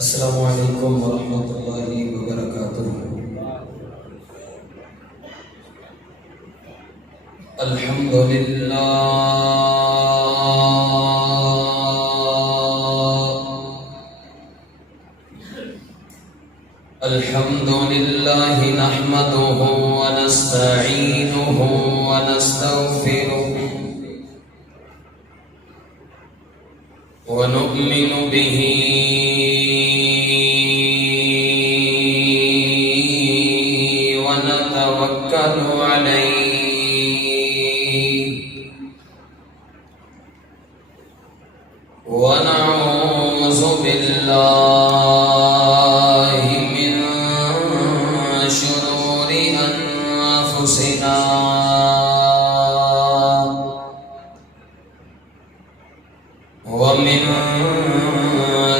السلام علیکم ورحمۃ اللہ وبرکاتہ۔ الحمد للہ الحمد للہ نحمده ونستعینه ونستغفره ونؤمن به ونتوكل عليه ونعوذ بالله من شرور أنفسنا ومن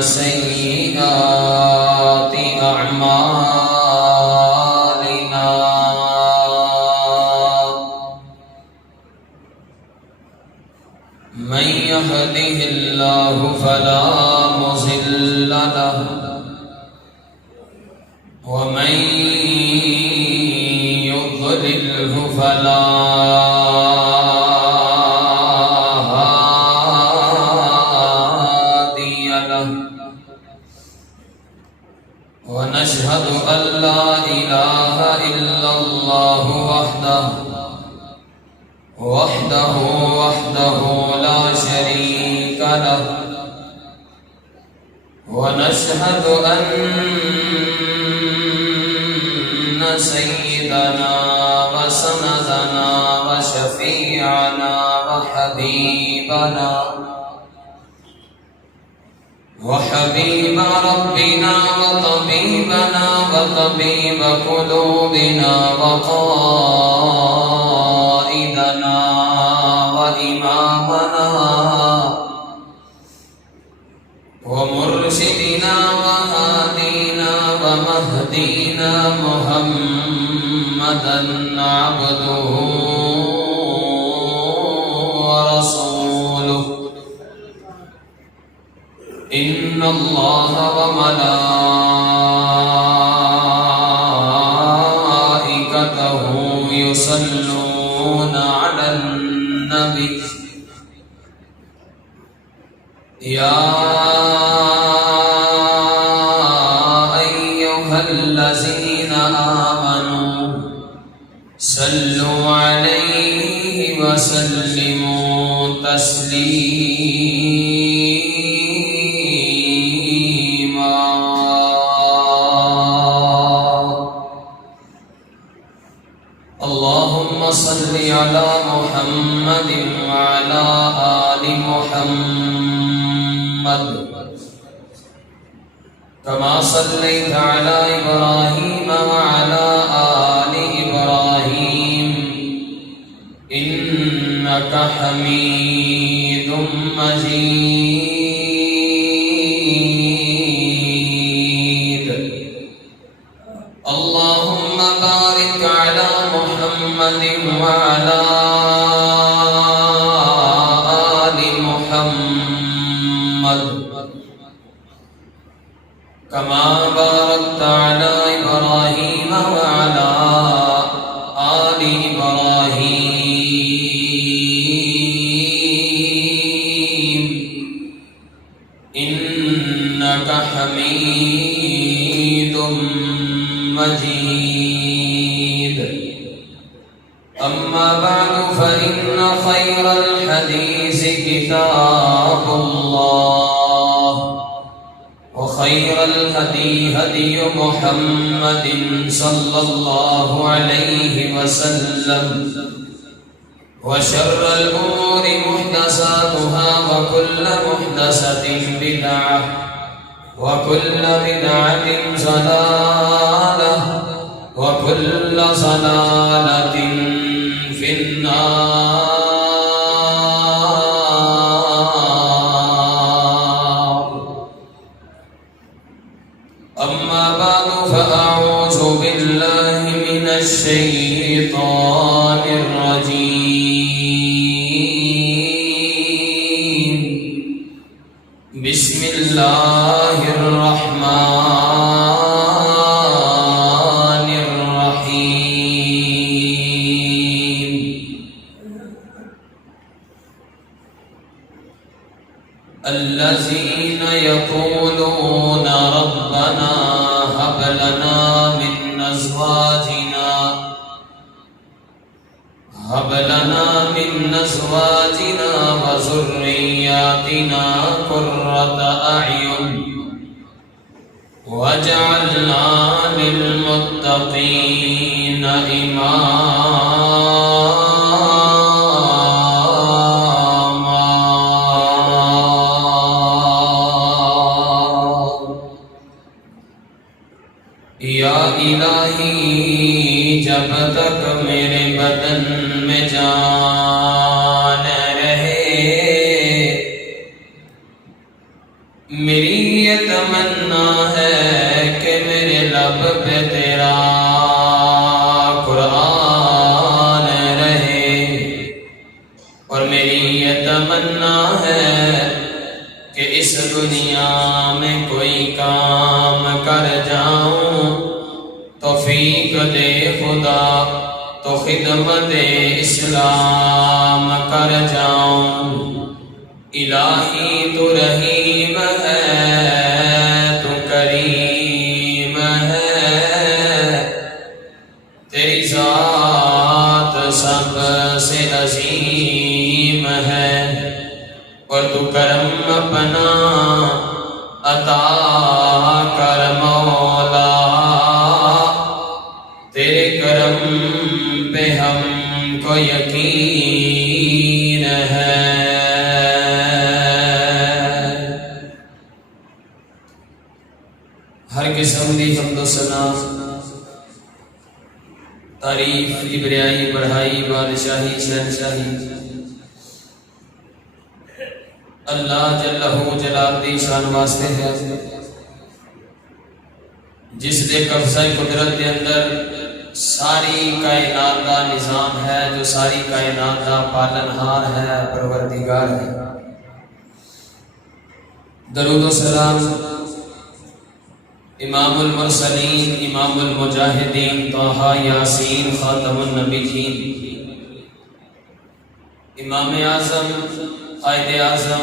سيئات أعمالنا من يهده الله فلا مضل له ومن يضلله فلا هادي له ونشهد أن لا إله إلا الله وحده لا شريك له ونشهد أن سيدنا وسندنا وشفيعنا وحبيب ربنا وطبيبنا وطبيب قلوبنا وقائدنا وإمامنا ومرشدنا وهادينا ومهدينا محمدا عبده ورسوله إن الله وملائكته يصلون على النبي يا أيها الذين آمنوا صلوا عليه وسلموا تسليما اللهم صل على محمد وعلى آل محمد كما صليت على إبراهيم وعلى آل إبراهيم إنك حميد مجيد اللهم بارك على محمد وعلى آل محمد كما باركت على إبراهيم وعلى آل إبراهيم إنك حميد مجيد أما بعد فإن خير الحديث كتاب الله وخير الهدي هدي محمد صلى الله عليه وسلم وشر الأمور محدثاتها وكل محدثة بدعة وكل بدعة ضلالة وكل ضلالة في النار أما بعد فأعوذ بالله من الشيطان الرجيم بسم الله الرحمن ويقولون ربنا هب لنا من أزواجنا وذرياتنا قرة أعين واجعلنا للمتقين إماما. یا الہی جب تک میرے بدن میں جان رہے میری یہ تمنا ہے کہ میرے لب پہ تیرا قرآن رہے، اور میری یہ تمنا ہے کہ اس دنیا میں کوئی کام کر جاؤں توفیق دے خدا تو خدمت اسلام کر جاؤں. الہی تو رحیم ہے تو کریم ہے، تیری ذات سب سے عظیم ہے، اور تو کرم اپنا عطا کر مولا، تیرے کرم پہ ہم کو یقین ہے. ہر قسم دی حمد و ثنا، تعریف، کبریائی، بڑھائی، بادشاہی، شہنشاہی اللہ جل جلال دی شان واسطے ہے، جس دے قبضہ قدرت کے اندر ساری کائنات کا نظام ہے، جو ساری کائنات کا پالنہار ہے، پروردگار ہے. درود و سلام امام المرسلین، امام المجاہدین، طٰہٰ یاسین، خاتم النبیین، امام اعظم، قائد اعظم،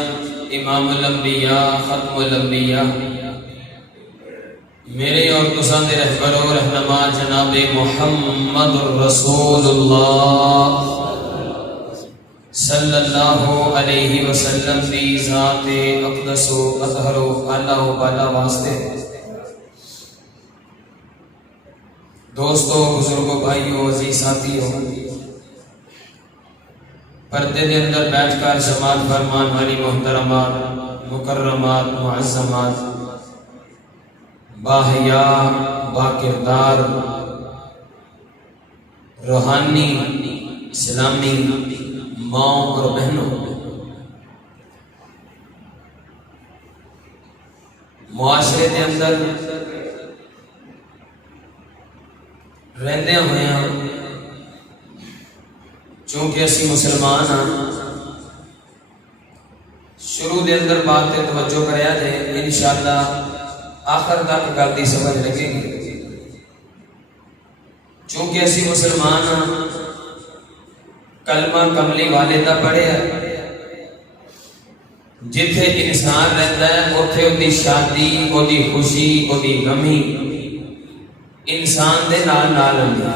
امام الانبیاء، ختم الانبیاء، میرے اور تساں دے رہبر و رہنما جناب محمد رسول اللہ صلی اللہ علیہ وسلم دی ذات اقدس و اطہر و اعلیٰ و بالا واسطے. دوستو، بزرگوں، بھائیوں، عزیز ساتھیوں، پردے دے اندر بیٹھ کر سماعت فرمان والی محترمات، مکرمات، معظمات، باحیا، باکردار، روحانی، اسلامی ماں اور بہنوں، معاشرے کے اندر رہندے ہوئے ہیں، چونکہ اسی مسلمان ہاں، شروع دے اندر بات تے توجہ کریا جائے، انشاءاللہ آخر تک گل دی سمجھ لگے گی. چونکہ اسی مسلمان ہاں، کلمہ کملی والے دا پڑھیا، جتھے انسان رہتا ہے اوتھے اودی شادی، اودی خوشی، اودی غمی انسان دے نال نال ہوندی ہے.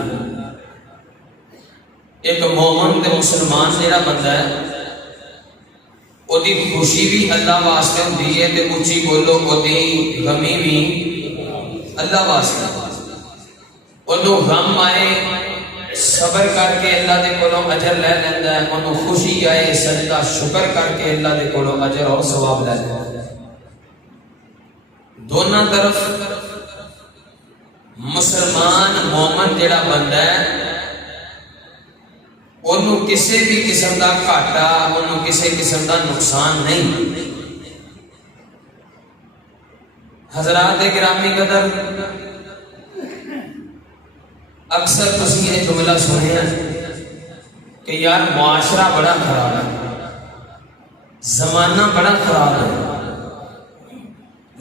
ایک مومن تے مسلمان جڑا بندہ ہے اودی خوشی بھی اللہ واسطے ہوندی ہے تے اچھی بولو اودی غمی بھی اللہ واسطے. اونوں غم آئے صبر کر کے اللہ دے کولوں اجر لے لیندا ہے، اونوں خوشی آئے سجدہ شکر کر کے اللہ دے کولوں اجر اور ثواب لے لیندا ہے. دونوں طرف مسلمان مومن جڑا بندہ ہے انہوں کسی بھی قسم کا گھاٹا، انہوں کسی قسم کا نقصان نہیں. حضرات گرامی قدر، اکثر تسی یہ جملہ سنے ہیں کہ یار معاشرہ بڑا خراب ہے، زمانہ بڑا خراب ہے،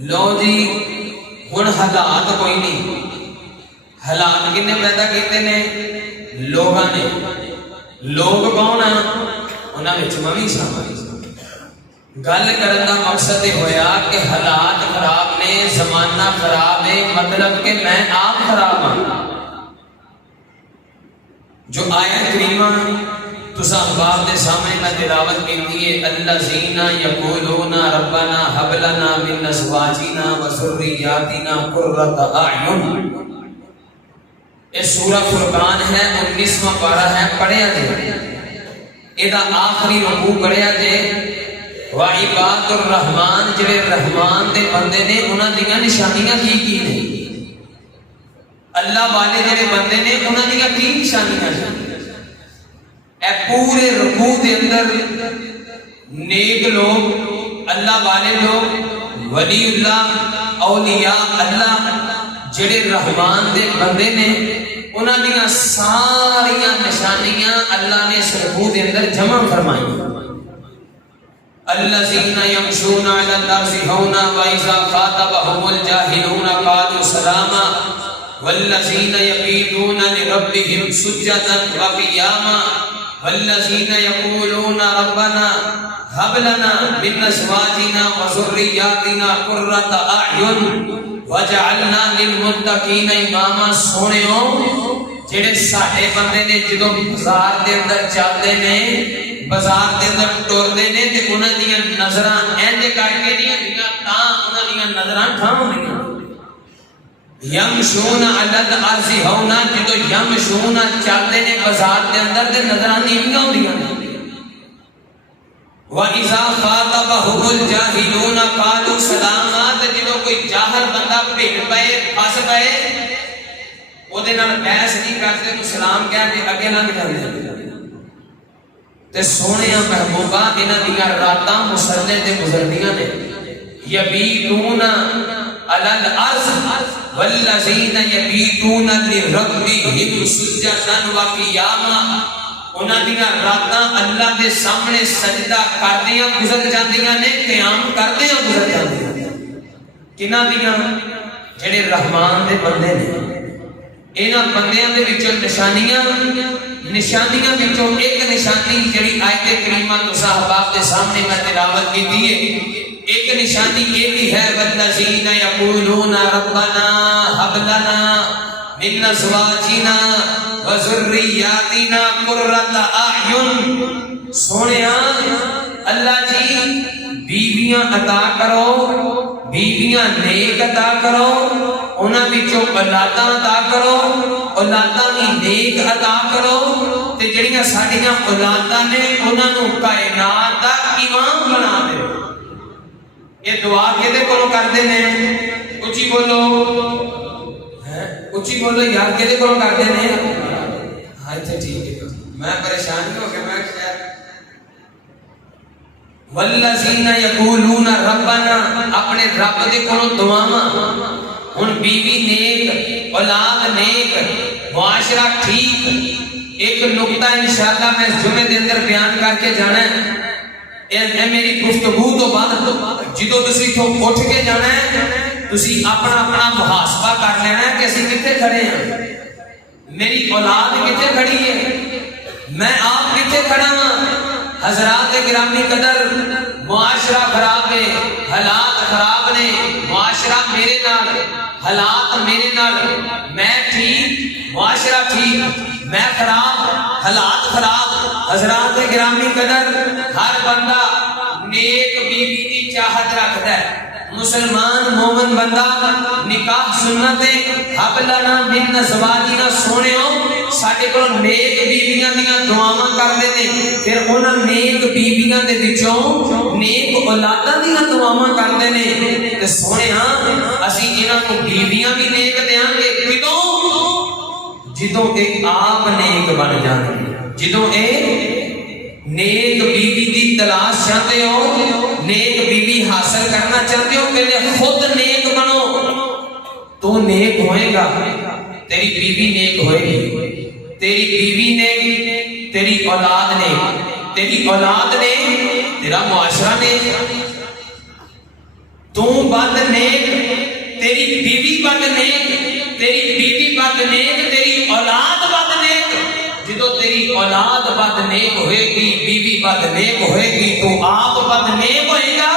لو جی ہن حالات کوئی نہیں. حالات کنے پیدا کیتے نے؟ لوگاں نے. لوگ کون ہیں؟ انہاں وچ میں بھی شامل. گل کرن دا مقصد یہ ہویا کہ حالات خراب نے، زمانہ خراب ہے، مطلب کہ میں آپ خراب ہوں۔ جو آیت کریمہ تسا احباب دے سامنے میں تلاوت کی ہے، الذین یقولون ربنا ھب لنا من ازواجنا وذریاتنا قرۃ اعین، یہ سورہ فرقان ہے، 19واں پارہ ہے، پڑھیا جائے یہ آخری رکوع پڑھیا جائے۔ وعباد الرحمن جڑے رحمان دے بندے نے انہاں دیاں نشانیاں کی نے، اللہ والے جڑے بندے نے انہاں دیاں کی نشانیاں نے۔ اے پورے رکوع دے اندر نیک لوگ، اللہ والے لوگ، ولی اللہ، اولیاء اللہ جڑے رحمان دے بندے نے انہاں دیاں ساریاں نشانیاں اللہ نے اس رکوع دے اندر جمع فرمائی۔ الذين يمشون على الارض هونا واذا خاطبهم الجاهلون قالوا سلاما والذين يبيتون لربهم سجدا وقياما والذين يقولون ربنا هب لنا من ازواجنا وذرياتنا قرة اعين وجعلنا للمتقين اماما۔ سونےو جڑے ساڈے بندے نے جدوں بازار دے اندر چلدے نے، بازار دے اندر ٹردے نے تے انہاں دیاں نظراں اینج کر کے نہیں ہوندیاں، تاں انہاں دیاں نظراں ٹھاں ہوندیاں۔ یمشون علی الارض ہونا، جدوں یمشون چلدے نے بازار دے اندر تے نظراں نیویاں ہوندیاں۔ وَإِذَا خَاطَبَهُمُ الْجَاهِلُونَ قَالُوا سَلَامًا، تے جدوں کوئی جاہل بندہ بھڑ پئے، پھس پئے، اودے نال بحث نہیں کرتے، تو سلام کہہ کے اگے لنگ جاندے۔ تے سونےاں محبوبہ انہاں دیاں راتاں مسلے تے گزردیاں نے۔ یبیتون علی الارض والذین یبیتون لربہم سجدا وقیاما، انہاں دیاں راتاں اللہ دے سامنے سجدہ کردیاں گزر جاندیاں نے، قیام کردیاں گزر جاندیاں۔ کنہاں دیاں؟ جڑے رحمان دے بندے نے۔ انہاں بندیاں دے وچوں نشانیاں وچوں ایک نشانی جڑی آیت کریمہ تو صحابہ دے سامنے میں تلاوت کی ہے، ایک نشانی یہ بھی ہے والذین یقولون ربنا ھب لنا من ازواجنا وذریاتنا قرۃ اعین۔ سونےا اللہ جی بیویاں عطا کرو، بیویاں نیک عطا کرو، انہاں وچوں اولاداں عطا کرو، اولاداں بھی نیک عطا کرو، تے جڑیاں ساڈیاں اولاداں نے انہاں نوں کائنات دا امام بنا دے۔ یہ دعا کدے کولوں کردے نے؟ اچھی بولو، اچھی بولو یار، کدے کولوں کردے نے؟ ہاں تے ٹھیک ہے، میں پریشان ہو گیا، میں خیر والذین یقولون ربنا، اپنے رب دے کولوں دعاواں، ہن بیوی نیک، اولاد نیک، معاشرہ ٹھیک۔ ایک نقطہ انشاءاللہ میں جمعے دے اندر بیان کر کے جانا ہے، اے میری گفتگو تو بعد جدوں تسی تو اٹھ کے جانا ہے، تسی اپنا اپنا محاسبہ کر لینا ہے کہ اسی کتنے کھڑے ہیں، میری اولاد کتنے کھڑی ہے، میں آپ کتنے کھڑا ہوں۔ حضرات گرامی قدر، معاشرہ خراب ہے، حالات خراب نے، معاشرہ میرے نال، حالات میرے نال، میں ٹھیک، معاشرہ ٹھیک، میں خراب، حالات خراب۔ حضرات گرامی قدر، ہر بندہ نیک بیوی کی چاہت رکھتا ہے، مسلمان مومن بندہ نکاح سنت ھب لنا من ازواجنا۔ سونےو ساڈے کول نیک بیویاں دیاں دعاواں کردے نے، پھر انہاں نیک بیویاں دے وچوں نیک اولاداں دیاں دعاواں کردے نے، تے سونےا اسی انہاں کو بیویاں بھی نیک دیاں گے کدوں؟ جدوں اے آپ نیک بن جان گے۔ جدوں اے نیک بیوی دی تلاش چاہتے ہو، نیک بیوی حاصل کرنا چاہتے ہو، پہلے خود نیک بنو، تو نیک ہوئے گا، تیری بیوی نیک ہوئے گی، تیری بیوی نیک، تیری اولاد نیک، تیری اولاد نیک، تیرا معاشرہ نیک۔ تو بد نیک، تیری بیوی بد نیک، تیری بیوی بد نیک، تیری اولاد بد نیک، جدو تیری اولاد بد نیک ہوئے گی، بیوی بد نیک ہوئے گی، تو آپ بد نیک ہوئے گا،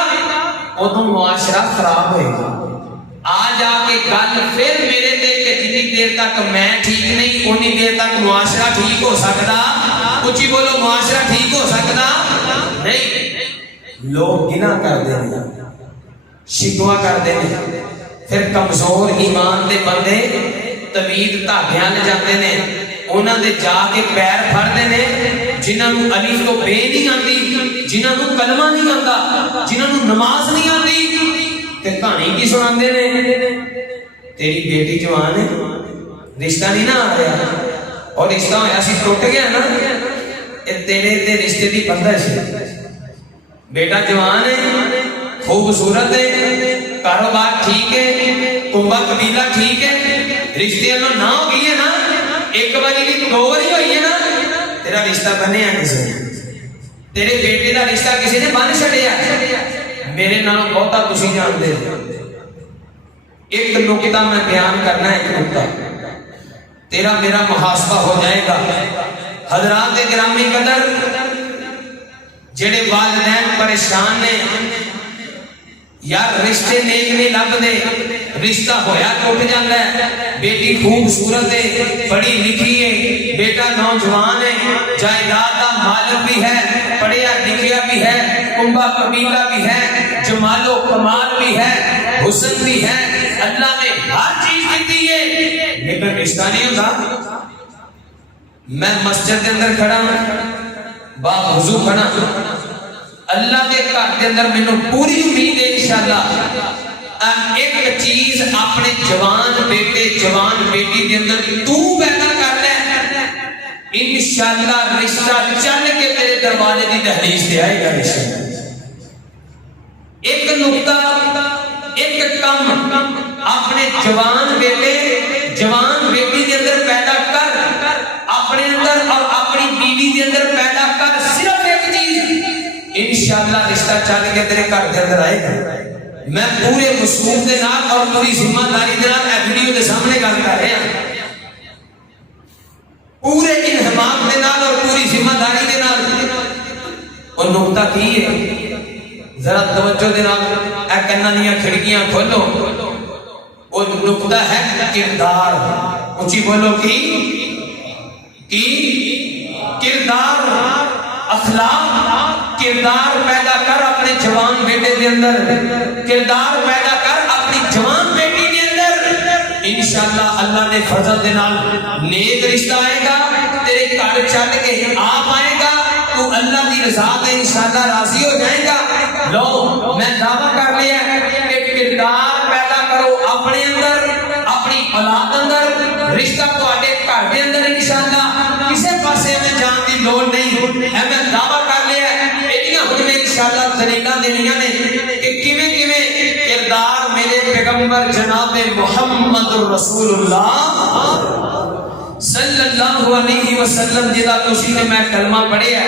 ادو معاشرہ خراب ہوئے گا۔ آ جا کے گل پھر میرے دے کہ جتنی دیر تک میں ٹھیک نہیں اتنی دیر تک معاشرہ ٹھیک ہو سکتا، کچھ بولو معاشرہ ٹھیک ہو سکتا نہیں۔ لوگ گناہ کر دیں گے، شکوا کر دیں گے، پھر کمزور ایمان دے بندے طویل دھاگیاں لے جاتے ہیں، انہاں دے جا کے پیر پھڑتے ہیں، جنہاں نوں الف تو بے نہیں آتی، جنہاں نوں کلمہ نہیں آتا، جنہاں نوں نماز نہیں آتی، تے کہانی کی سناندے نے، تیری بیٹی جوان ہے، رشتہ نہیں نہ آ رہا، اور رشتہ ہویا سی ٹوٹ گیا نا، تیرے تے رشتے دی بندش ہے۔ بیٹا جوان ہے، خوبصورت ہے، کاروبار ٹھیک ہے، کنبہ قبیلہ ٹھیک ہے، رشتے اللہ نہ ہو گئی ہے نا، ایک باری بھی دو باری ہوئی ہے نا، تیرا رشتہ بنے ہیں کسی نے، تیرے بیٹے کا رشتہ کسی نے بن چھڑیا، میرے نام بہتا تسی جانتے ہیں۔ ایک نکتہ میں بیان کرنا ہے، ایک نکتہ تیرا میرا محاسبہ ہو جائے گا۔ حضرات گرامی قدر، جڑے والدین پریشان نے، یار رشتے نیک نہیں لبدے، رشتہ ہویا ٹوٹ جاتا ہے، بیٹی خوبصورت ہے، پڑھی لکھی ہے، بیٹا نوجوان ہے، جائیداد کا مالک بھی ہے، پڑھیا لکھیا بھی ہے، کنبہ قبیلہ بھی ہے، جمال و کمال بھی ہے، حسن بھی ہے، اللہ نے ہر چیز دیتی ہے، لیکن رشتہ نہیں ہوتا۔ میں مسجد کے اندر کھڑا ہوں، باوضو کھڑا ہوں، اللہ کے گھر کے اندر مینوں پوری امید ہے انشاءاللہ ایک چیز اپنے جوان بیٹے جوان بیٹی کے اندر تو پیدا کر لے، انشاءاللہ رشتہ چل کے تیرے دروازے کی دہلیز پہ آئے گا انشاءاللہ۔ ایک نکتہ، ایک کم اپنے جوان بیٹے جوان بیٹی کے اندر پیدا کر، اپنے اندر اور اپنی بیوی کے اندر پیدا کر، صرف ایک چیز، انشاءاللہ رشتہ چل کے تیرے گھر کے اندر آئے گا۔ میں پورے وصول کے نال اور پوری ذمہ داری کے نال اے ویڈیو کے سامنے گل کر رہا ہوں، پورے انہمام کے نال اور پوری ذمہ داری کے نال۔ اور نکتہ کی ہے، ذرا توجہ دے نال اے کنا دیاں کھڑکیاں کھولو، وہ نکتہ ہے کردار، اونچی بولو کی کردار، اخلاق، کردار پیدا کر اپنے جوان بیٹے کے اندر، کردار پیدا کر اپنی جوان بیٹی کے اندر، انشاءاللہ اللہ نے فضل دے نال نیک رشتہ آئے گا، تیرے گھر چل کے آپ آئے گا، تو اللہ کی رضا سے انشاءاللہ راضی ہو جائے گا۔ لو میں دعویٰ کر لیا کہ کردار پیدا کرو اپنے اندر، اپنی اولاد اندر، رشتہ تواڈے گھر دے اندر انشاءاللہ کسے پاسے میں جان دی لوڑ نہیں۔ میں دعویٰ کر لیا ایڈیاں ہن میں انشاءاللہ دلیلاں دینیاں نے کہ کیویں کیویں کردار میرے پیغمبر جناب محمد رسول اللہ صلی اللہ علیہ وسلم جدا تسی نے میں کلمہ پڑھیا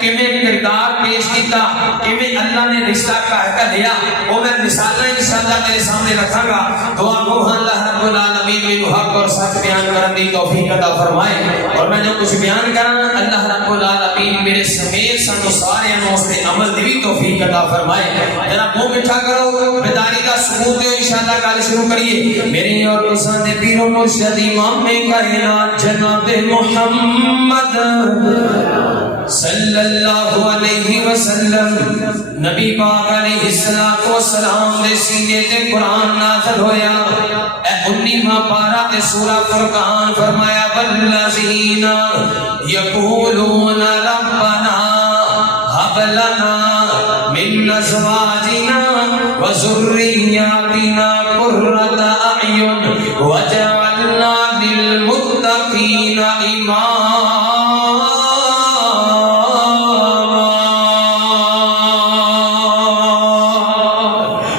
کہ میں کردار پیش کیتا، کہ میں اللہ نے رشتہ کا لیا، وہ میں مثالیں انشاءاللہ تیرے سامنے رکھاں گا۔ دعا گو اللہ رب العالمین میں حق اور سچ بیان کرنے دی توفیق عطا فرمائے، اور میں جو کچھ بیان کراں اللہ رب العالمین میرے سمیت سانو سارے نو اس تے عمل دی بھی توفیق عطا فرمائے۔ ذرا منہ میٹھا کرو، بیداری کا ثبوت ہے، انشاءاللہ گل شروع کریے۔ میرے اور تساں دے پیر و مرشد امام کائنات جناب محمد صلی اللہ علیہ وسلم نبی پاک علیہ السلام دے سینے تے قرآن نازل ہویا، اے 19واں پارہ تے سورہ فرقان فرمایا والذین یقولون ربنا هب لنا من ازواجنا وذرياتنا قرة اعین وجعلنا للمتقین اماما۔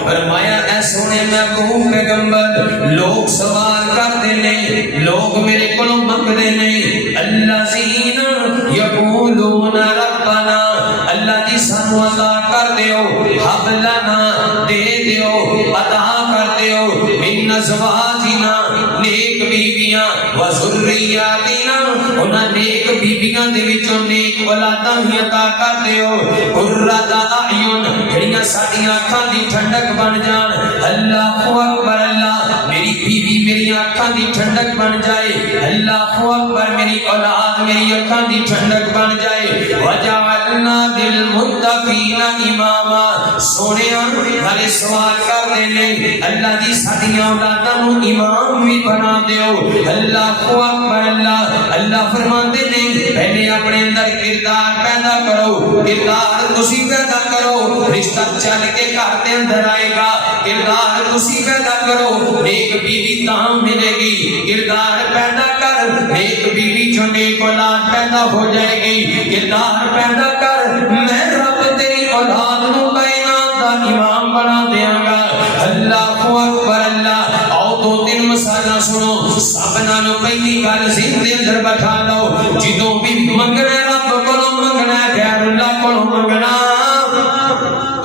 فرمایا اے سونے محبوب پیغمبر، لوگ سوال کرتے نہیں، لوگ میرے کو منگتے نہیں، الذین یقولون ربنا، اللہ جی سانو عطا کر دیو، حب لنا دے دیو، عطا کر دیو، من ومن ازواجنا نیک بیبیاں وذریاتنا انہاں نیک بیبیاں دے وچوں نیک اولاداں ہی عطا کر دیو قرۃ اعین جڑیاں ساڈیاں اکھاں دی ٹھنڈک بن جان اللہ اکبر اللہ میری بیوی میری اکھاں دی ٹھنڈک بن جائے اللہ اکبر میری اولاد میری اکھاں دی ٹھنڈک بن جائے وجعلنا للمتقین اماما سونیا ہمارے سوال کر دے لیں اللہ دی ساڈیاں اولاداں نو امام بھی بنا دیو اللہ اکبر اللہ اللہ فرماندے نے پہلے اپنے اندر کردار پیدا کرو کردار تسی پیدا کرو رشتہ چل کے گھر دے اندر آئے گا کردار تسی پیدا کرو نیک بیوی تاں ملے گی کردار پیدا کر نیک بیوی جو نیک اولاد پیدا ہو جائے گی کردار پیدا کر میں رب تیری اولاد نو کائنات دا امام بنا دیاں گا اللہ اکبر اللہ آؤ دو تین مسئلہ سنو سب نالوں پہلی گل ذہن دے اندر بٹھا لو جدوں بھی منگنا رب کولوں منگنا غیر اللہ کولوں منگنا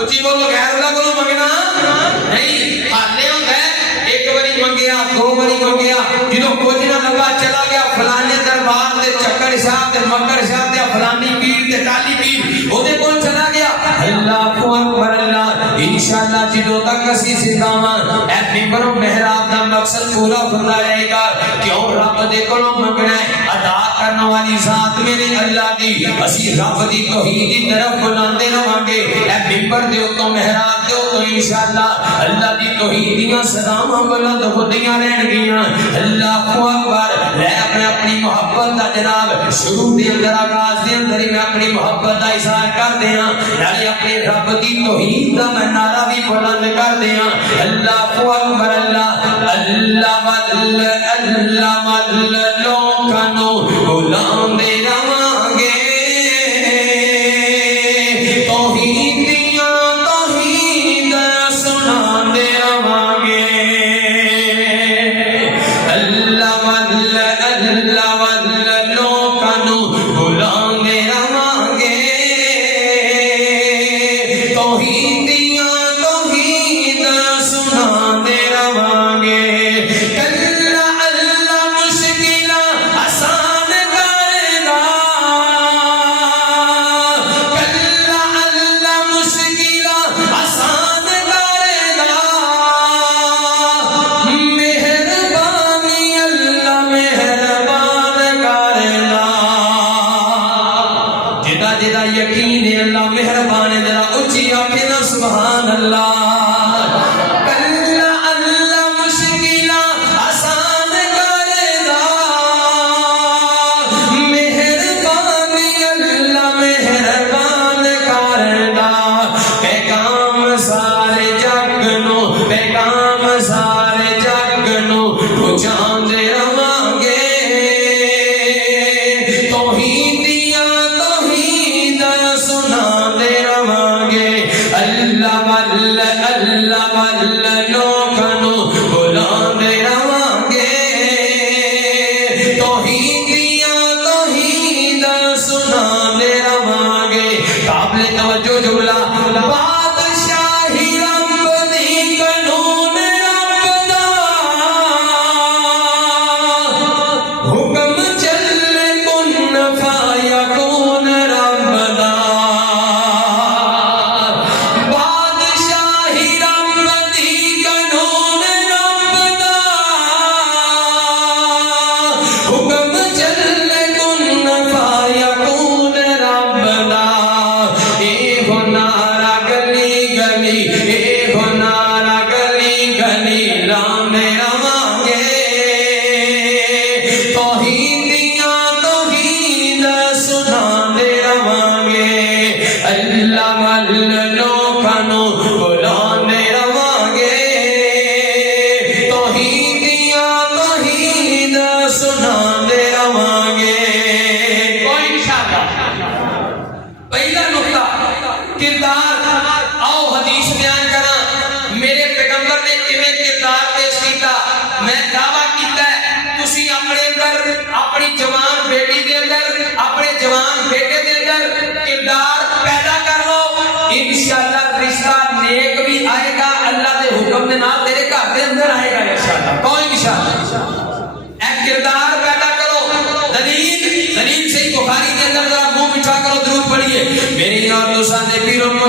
اچھی بولو غیر اللہ کولوں منگنا نہیں حالے ہوندا ہے ایک باری منگیا دو باری منگیا جدوں کچھ نہ لگا چلا گیا فلانے دربار دے چکر صاحب تے مکر صاحب تے فلانی پیر تے ٹالی پیر اودے کول چلا گیا اللہ اکبر اللہ انشاءاللہ جدوں تک اسی زندہ ہاں اے ممبر و محراب دا مقصد پورا ہوتا رہے گا کیوں رب دے کولوں منگنا ہے ادا کرنے والی ذات میرے اللہ دی اسی رب دی توحید دی طرف بلاندے رہاں گے اے ممبر دے اوتوں محراب دے اوتوں انشاءاللہ اللہ دی توحید دیاں صداواں بلند ہوندیاں رہن گیاں اللہ اکبر لے اپنے اپنی محبت دا جناب شروع دے اندر آغاز دے اندر ہی میں اپنی محبت دا اظہار کر دیاں نالے اپنے رب دی توحید دا میں نعرہ بھی بلند کر دیاں اللہ اکبر اللہ اللہ مدل اللہ مدل لوکانو غلام دے رواں گے توحید دیاں توحید سنا دے رواں گے اللہ مدل لوکانو غلام دے رواں گے توحید دیاں توحید سنا دے رواں گے کلا اللہ مشکلاں آسان کرے گا کلا اللہ مشکلاں آسان کرے گا مہربانی اللہ مہربان کرے گا جدا جدا یقین ہے اللہ مہربان ہے ذرا اچھی آنکھیں نہ سبحان اللہ کلا اللہ مشکلاں آسان کرے گا مہربانی اللہ مہربان کرے گا پیغام سارے جگ نو پیغام سارے جگ نو پہنچاندے رواں گے توحید دیاں توحید سناندے رواں گے اللہ وال لوکانو بلاندے رواں گے توحید دیاں توحید سناندے رواں گے قابل توجہ جملہ بادشاہی رب دی قانون رب دا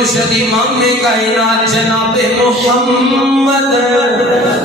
مرشد امام کائنات جناب محمد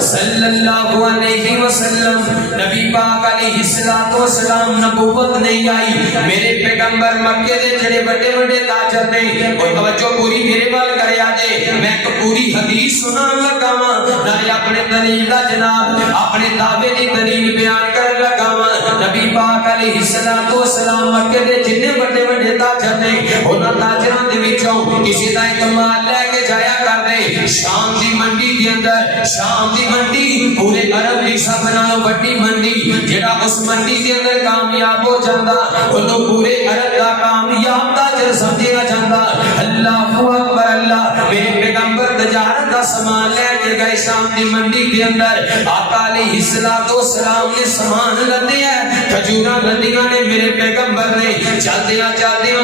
صلی اللہ علیہ وسلم نبی پاک علیہ السلام نبوت نہیں آئی میرے پیغمبر مکے دے جڑے بڑے بڑے تاجر نے وہ توجہ پوری میرے وال کریا جے میں ایک پوری حدیث سنان لگا ہاں نالے اپنے دلیل دا جناب اپنے دعوے دی دلیل بیان کر لگا ہاں نبی پاک علیہ السلام مکے دے جنے بڑے بڑے تاجر نے انہاں تاجراں دے وچوں کسی دا ایک مال لے کے جایا کر دے شام دی منڈی دے اندر شام دی منڈی پورے عرب دی سب نالوں بڑی منڈی جڑا اس منڈی دے اندر کامیاب ہو جاندا اونوں پورے عرب دا کامیاب تاجر سمجھیا جاندا اللہ اکبر اللہ میرے پیغمبر تجارت دا سامان لے کے گئے شام دی منڈی دے اندر آقا علیہ السلام نے سامان لدیا کھجوراں لدیاں نے میرے پیغمبر نے چلدیاں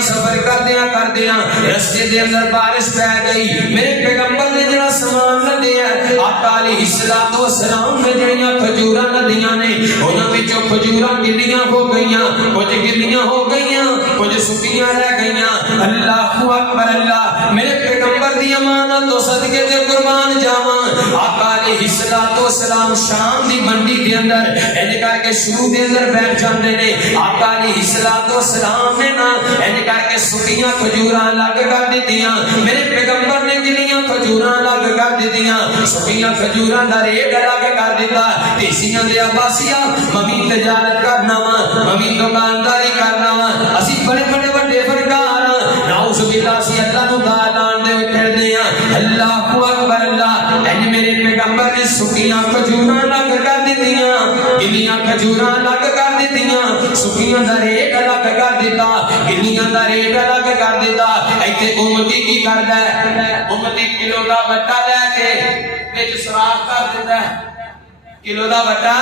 سفر کردیاں رستے دے اندر بارش پہ گئی میرے پیغمبر نے جڑا سامان لدیا آقا علیہ السلام نے جڑیاں کھجوراں لدیاں نے انہاں وچوں کھجوراں گلیاں ہو گئیاں کچھ گلیاں ہو گئیاں کچھ سکیاں رہ گئیاں اللہ اکبر اللہ میرے پیغمبر دی امانت تو صدقے تے قربان جاواں آقا علیہ السلام شام دی منڈی دے اندر انج کر کے شروع دے اندر بیٹھ جاندے نے آقا علیہ السلام نے نا انج کر کے سکیاں کھجوراں لگ کر دتیاں میرے پیغمبر نے گلیاں کھجوراں لگ کر دتیاں سکیاں کھجوراں دا ریٹ لگ کر دتا تیسیاں دے عباسیہ ممی تجارت کرنا وا ممی دکانداری کرنا وا اسی بڑے بڑے بڑے فنکار نعوذ باللہ سی اللہ نو گالان دے پھردے ہیں اللہ اکبر اللہ اے میرے پیغمبر نے سکیاں کھجوراں لگ کر دتیاں گلیاں کھجوراں لگ کر دتیاں سکیاں دا ریٹ لگ کر دتا گلیاں دا ریٹ لگ کر دتا ایتھے امتی کی کردا ہے امتی کلو دا بٹا لے کے وچ سوراخ کر دیندا ہے کلو دا بٹا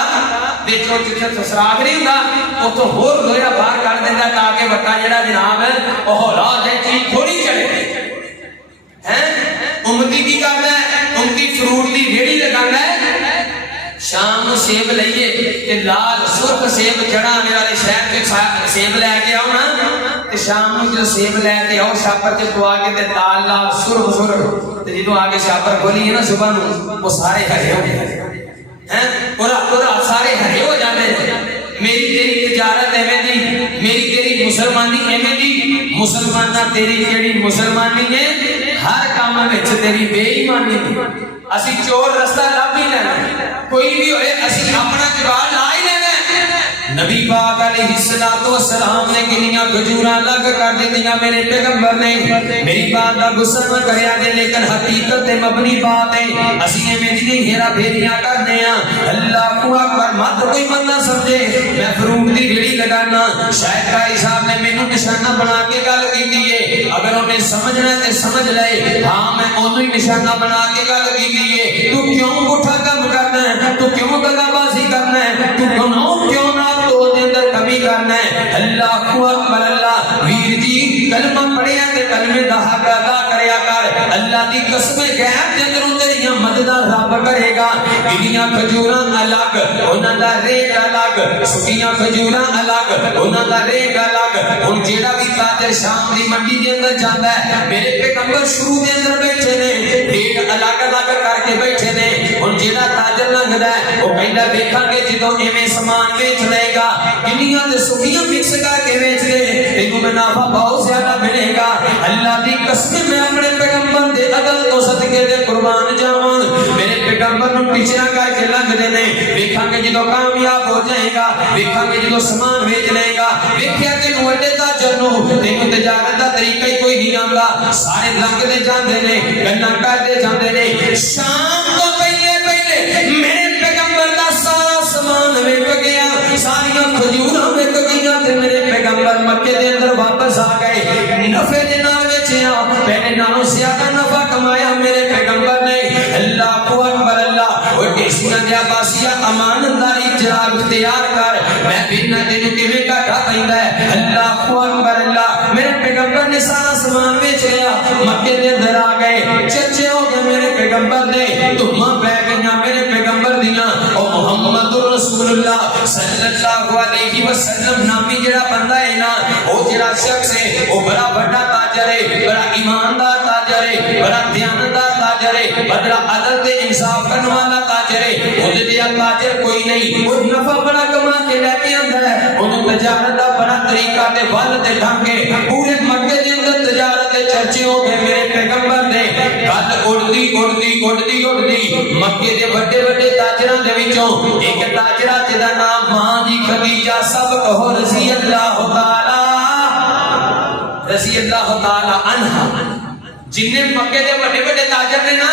وچوں جتھے سوراخ نہیں ہوندا اوتھوں ہور لویا باہر کر دیندا تاکہ بٹا جڑا جناب ہے او ہولا جے چیز تھوڑی چڑھے ہیں امتی کی کردا ہے امتی فروٹ دی ریڑھی لگاندا ہے شام نو سیب لئیے تے لال سرخ سیب چڑھانے والے شہر تے سیب لے کے آؤ نا تے شام نو جو سیب لے کے آؤ شاپر تے پوا کے تے لال لال سرخ تے جدوں آگے شاپر کھولی ہے نا صبح نو وہ سارے ہرے ہو گئے ہیں پورا سارے ہرے ہو جاندے ہیں میری تیری تجارت ایویں دی میری تیری مسلمانی ایویں دی مسلماناں تیری جیڑی مسلمانی ہے ہر کام وچ تیری بے ایمانی اسی چور رستہ لب ہی لینا کوئی بھی ہوئے اسی اپنا جواب لا ہی لینا نبی پاک علیہ السلام نے گلیاں کھجوراں لگ کر دتیاں میرے پیغمبر نے میری بات دا غصہ نہ کریا جے لیکن حقیقت تے مبنی بات ہے اسی ایویں دی ہیرا پھیریاں کرنے ہاں اللہ اکبر مت کوئی بندہ سمجھے میں فروٹ دی ریڑھی لگانا شاید قاری صاحب نے مینوں نشانہ بنا کے گل کیتی ہے اگر انہیں سمجھنا ہے تے سمجھ لے ہاں میں اونوں ہی نشانہ بنا کے گل کیتی ہے تو کیوں پٹھا کام کرنا ہے تو کیوں دغا بازی کرنا ہے تو کیوں نہ تو دے اندر کمی کرنا ہے اللہ اکبر اللہ ویر جی کلمہ پڑھیا تے کلمے دا حق ادا کریا کر اللہ دی قسم غیب دے اندر تیریاں مدد رب کرے گا گلیاں کھجوراں الگ انہاں دا ریٹ الگ سکیاں کھجوراں الگ انہاں دا ریٹ الگ ہن جیڑا بھی تاجر شام دی منڈی دے اندر جاندا ہے میرے پیغمبر شروع دے اندر بیٹھے نے ریٹ الگ الگ کر کے بیٹھے نے ہن جیڑا تاجر لنگدا ہے او کہندا ویکھاں گے جدوں ایویں سامان ویچ لے گا گلیاں تے سکیاں مکس کر کے ویچ دے تینوں منافع بہت زیادہ ملے گا اللہ دی قسم میں اپنے پیغمبر دے عدل تو صدقے دے قربان جاواں میرے پیغمبر نوں ٹیچراں کر کے لنگدے نے ویکھاں گے جدوں کامیاب ہو جائے گا ویکھاں گے جدوں سامان ویچ لے گا ویکھیا تینوں وڈے تاجر نوں تینوں تجارت دا طریقہ ہی کوئی نہیں آندا سارے لنگدے جاندے نے گلاں کردے جاندے نے شام تو پہلے میرے پیغمبر دا سارا سامان وک گیا ساریاں کھجوراں وک گئیاں تے میرے پیغمبر مکے دے اندر واپس آ گئے نفع دے نال وچیا پہلے نالوں زیادہ نفع کمایا میرے پیغمبر نے اللہ اکبر اللہ او ٹیسیاں دے عباسیہ امانتداری جناب اختیار کر میں بنا تینوں کیویں گھاٹا پیندا ہے اللہ اکبر اللہ میرے پیغمبر نے سارا سامان بیچ لیا مکے دے اندر آ گئے چرچے ہو گئے میرے پیغمبر نے دھوماں پہ گئیاں میرے پیغمبر دیاں او محمد رسول اللہ صلی اللہ علیہ وسلم نامی جڑا بندہ ہے نا او جڑا شخص ہے او بڑا بڑا تاجر ہے بڑا ایماندار تاجر تاجر ہے، بڑا دیانتدار تاجر ہے، بڑا عدل تے انصاف کرنے والا تاجر ہے، وہ جہا تاجر کوئی نہیں، وہ نفع بڑا کما کے لے کے آندا ہے، وہ تجارت دا بڑا طریقہ تے ول تے ڈھنگ کے پورے مکے دے اندر تجارت دے چرچے ہو گئے میرے پیغمبر دے گل اڑدی مکے دے بڑے بڑے تاجراں دے وچوں ایک تاجرہ جدا نام ماں دی خدیجہ سب کہو رضی اللہ تعالی عنہا جن نے مکے دے بڑے بڑے تاجر نے نا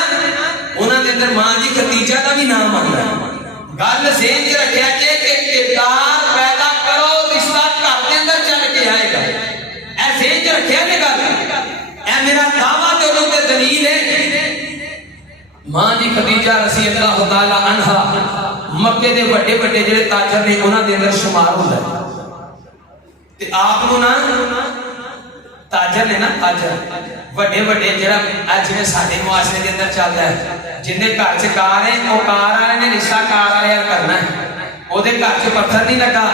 انہاں دے اندر ماں دی خدیجہ دا بھی نام آندا ہے گل ذہن وچ رکھیا جے کہ کردار پیدا کرو رشتہ گھر دے اندر چل کے آئے گا اے ذہن وچ رکھیا جے گل اے میرا دعویٰ تے انہاں تے دلیل ہے ماں دی خدیجہ رضی اللہ تعالی عنہا مکے دے بڑے بڑے جڑے تاجر نے انہاں دے اندر شمار ہوندا ہے تے آپ نو نا تاجر نے نا تاجر بڑے بڑے جڑا اج میں ساڈے معاشرے دے اندر چلدا ہے جن دے گھر چ کار ہے او کار والے نے رشتہ کار والے کرنا ہے او دے گھر چ پتھر نہیں لگا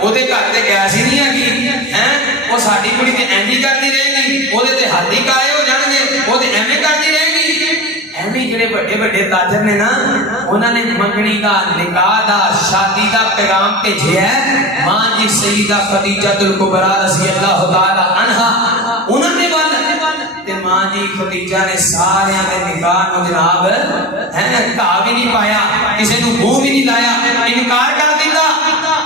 او دے گھر تے گیس ہی نہیں ہےگی ہیں او ساڈی کڑی تے اینجی کردی رہے گی او دے تے ہاتھ ہی کائے ہو جان گے او تے ایویں کردی رہے گی ایویں جڑے بڑے بڑے تاجر نے نا انہاں نے منگنی دا نکاح دا شادی دا پیغام بھیجیا ہے ماں جی سیدہ خدیجہ الکبریٰ رضی اللہ تعالی عنہا انہاں نے تے ماں جی خدیجہ نے سارے دے نکاح نو جناب ہے کہا بھی نہیں پایا کسی نو منہ بھی نہیں لایا انکار کر دیتا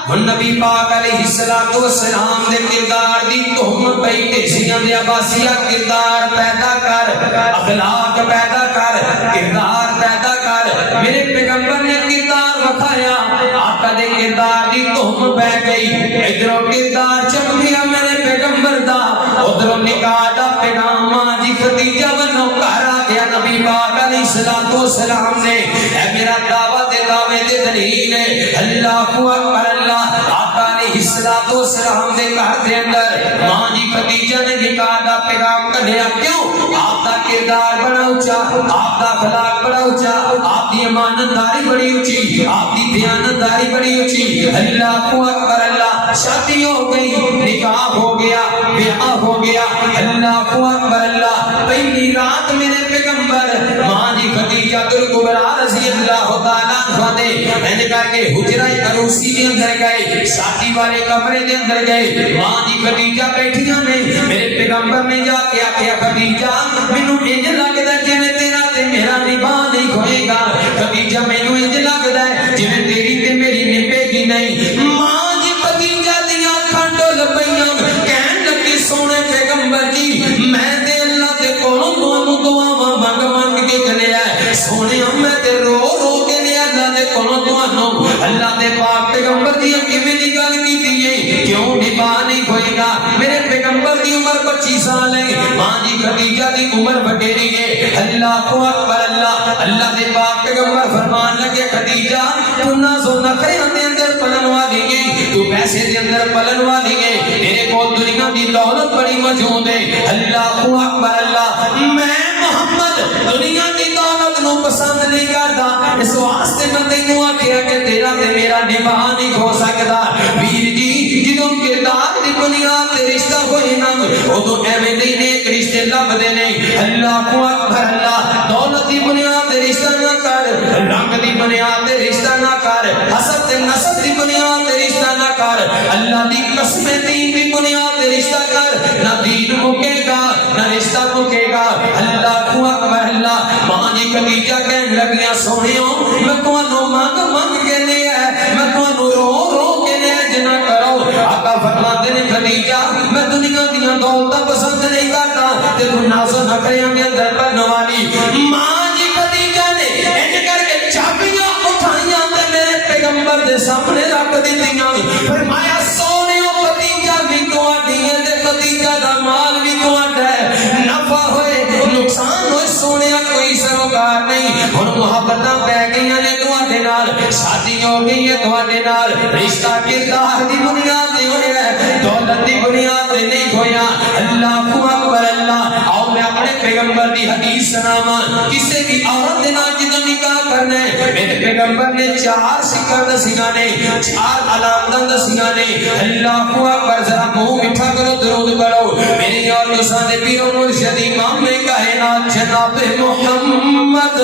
ہن نبی پاک علیہ الصلوۃ والسلام دے کردار دی تہمت پئی تے دے عباسیہ کردار پیدا کر اخلاق پیدا کر کردار پیدا کر میرے پیغمبر نے کردار وکھایا آقا دے کردار دی تہمت پہ گئی ادھروں کردار چپ گیا میرے پیغمبر دا ادھروں نکاح دا پیغام ماں جی خدیجہ ونوں گھر آ گیا نبی پاک علیہ الصلوۃ والسلام نے اے میرا دعوت دے دعوے تے دلیل ہے اللہ اکبر اللہ آقا علیہ الصلوۃ والسلام دے گھر دے اندر ماں جی خدیجہ نے نکاح دا پیغام کڈیا کیوں آپ دا کردار بڑا اونچا آپ دا اخلاق بڑا اونچا آپ دی امانتداری بڑی اونچی آپ دی دیانتداری بڑی اونچی اللہ اکبر اللہ شادی ہو گئی نکاح ہو گیا بیاہ ہو گیا اللہ اکبر اللہ پہلی رات میرے پیغمبر ماں جی خدیجہ الکبریٰ رضی اللہ تعالیٰ عنہا دے انج کر کے حجرہ عروسی دے اندر گئے شادی والے کمرے دے اندر گئے ماں جی خدیجہ بیٹھیاں نے میرے پیغمبر نے جا کے آکھیا خدیجہ مینوں انج لگدا جویں تیرا تے میرا نبھا نہیں ہوئے گا خدیجہ مینوں انج لگدا ہے جویں تیری تے میری نبھے گی نہیں ماں جی خدیجہ دیاں اکھاں ڈل پئیاں کہن لگی سونے پیغمبر جی میں تے اللہ دے کولوں تانوں دعاواں منگ کے گلیا سونے میں تے رو رو کے لیا اللہ دے کولوں تانوں اللہ دے پاک پیغمبر دی کیویں دی گل کیتی ہے کیوں نبھا نہیں ہوئے گا میرے پیغمبر دی عمر 25 سال ہے ماں جی خدیجہ دی عمر وڈیری ہے اللہ اکبر اللہ اللہ دے پاک پیغمبر فرمان لگے خدیجہ تو نازو نخریاں دے اندر پلن والی ہے تو پیسے دے اندر پلن والی ہے تیرے کول دنیا دی دولت بڑی موجود ہے اللہ اکبر اللہ میں محمد دنیا کی دولت نو پسند نہیں کرتا اس واسطے میں تینوں آکھیا کہ تیرا تے میرا نبھا نہیں ہو سکتا ویر جی جدوں کردار دی بنیاد تے رشتہ ہوئے نا اودوں ایویں نہیں نیک رشتے لبدے نہیں اللہ اکبر اللہ دولت دی بنیاد تے رشتہ نہ کر رنگ دی بنیاد تے رشتہ نہ کر حسب تے نسب دی بنیاد تے رشتہ نہ کر اللہ دی قسم دین دی بنیاد تے رشتہ کر نہ دین مکے گا نہ رشتہ مکے گا اللہ اکبر اللہ ماں جی خدیجہ کہن لگیاں سونیو میں تانوں منگ کے لیا میں تانوں رو رو کے لیا جنا کرو آقا فرماتے نے خدیجہ میں دنیا دیاں دولتاں پسند نہیں کرتا تے تو ناز نخریاں دے اندر پڑھن والی ماں جی خدیجہ نے انج کر کے چابیاں اٹھائیاں تے میرے پیغمبر دے سامنے رکھ دتیاں فرمایا سونیو خدیجہ بھی تہاڈی ہے تے خدیجہ دا مال بھی تہاڈا ہے نفع ہوئے نقصان ہوئے سونے کوئی سروکار نہیں ہن محبتاں پہ گئیاں نے تہاڈے نال شادی ہو گئی ہے تہاڈے نال رشتہ کردار دی بنیاد تے ہویا ہے دولت دی بنیاد تے نہیں ہویا اللہ اکبر اللہ آؤ میں اپنے پیغمبر دی حدیث سناواں کسے بھی عورت دے نال جدوں نکاح کرنا ہے میرے پیغمبر نے 4 سکر دسیاں نے 4 علامتاں دسیاں نے اللہ اکبر ذرا منہ میٹھا کرو درود پڑھو میری اور تساں دے پیر و مرشد امام کائنات جناب محمد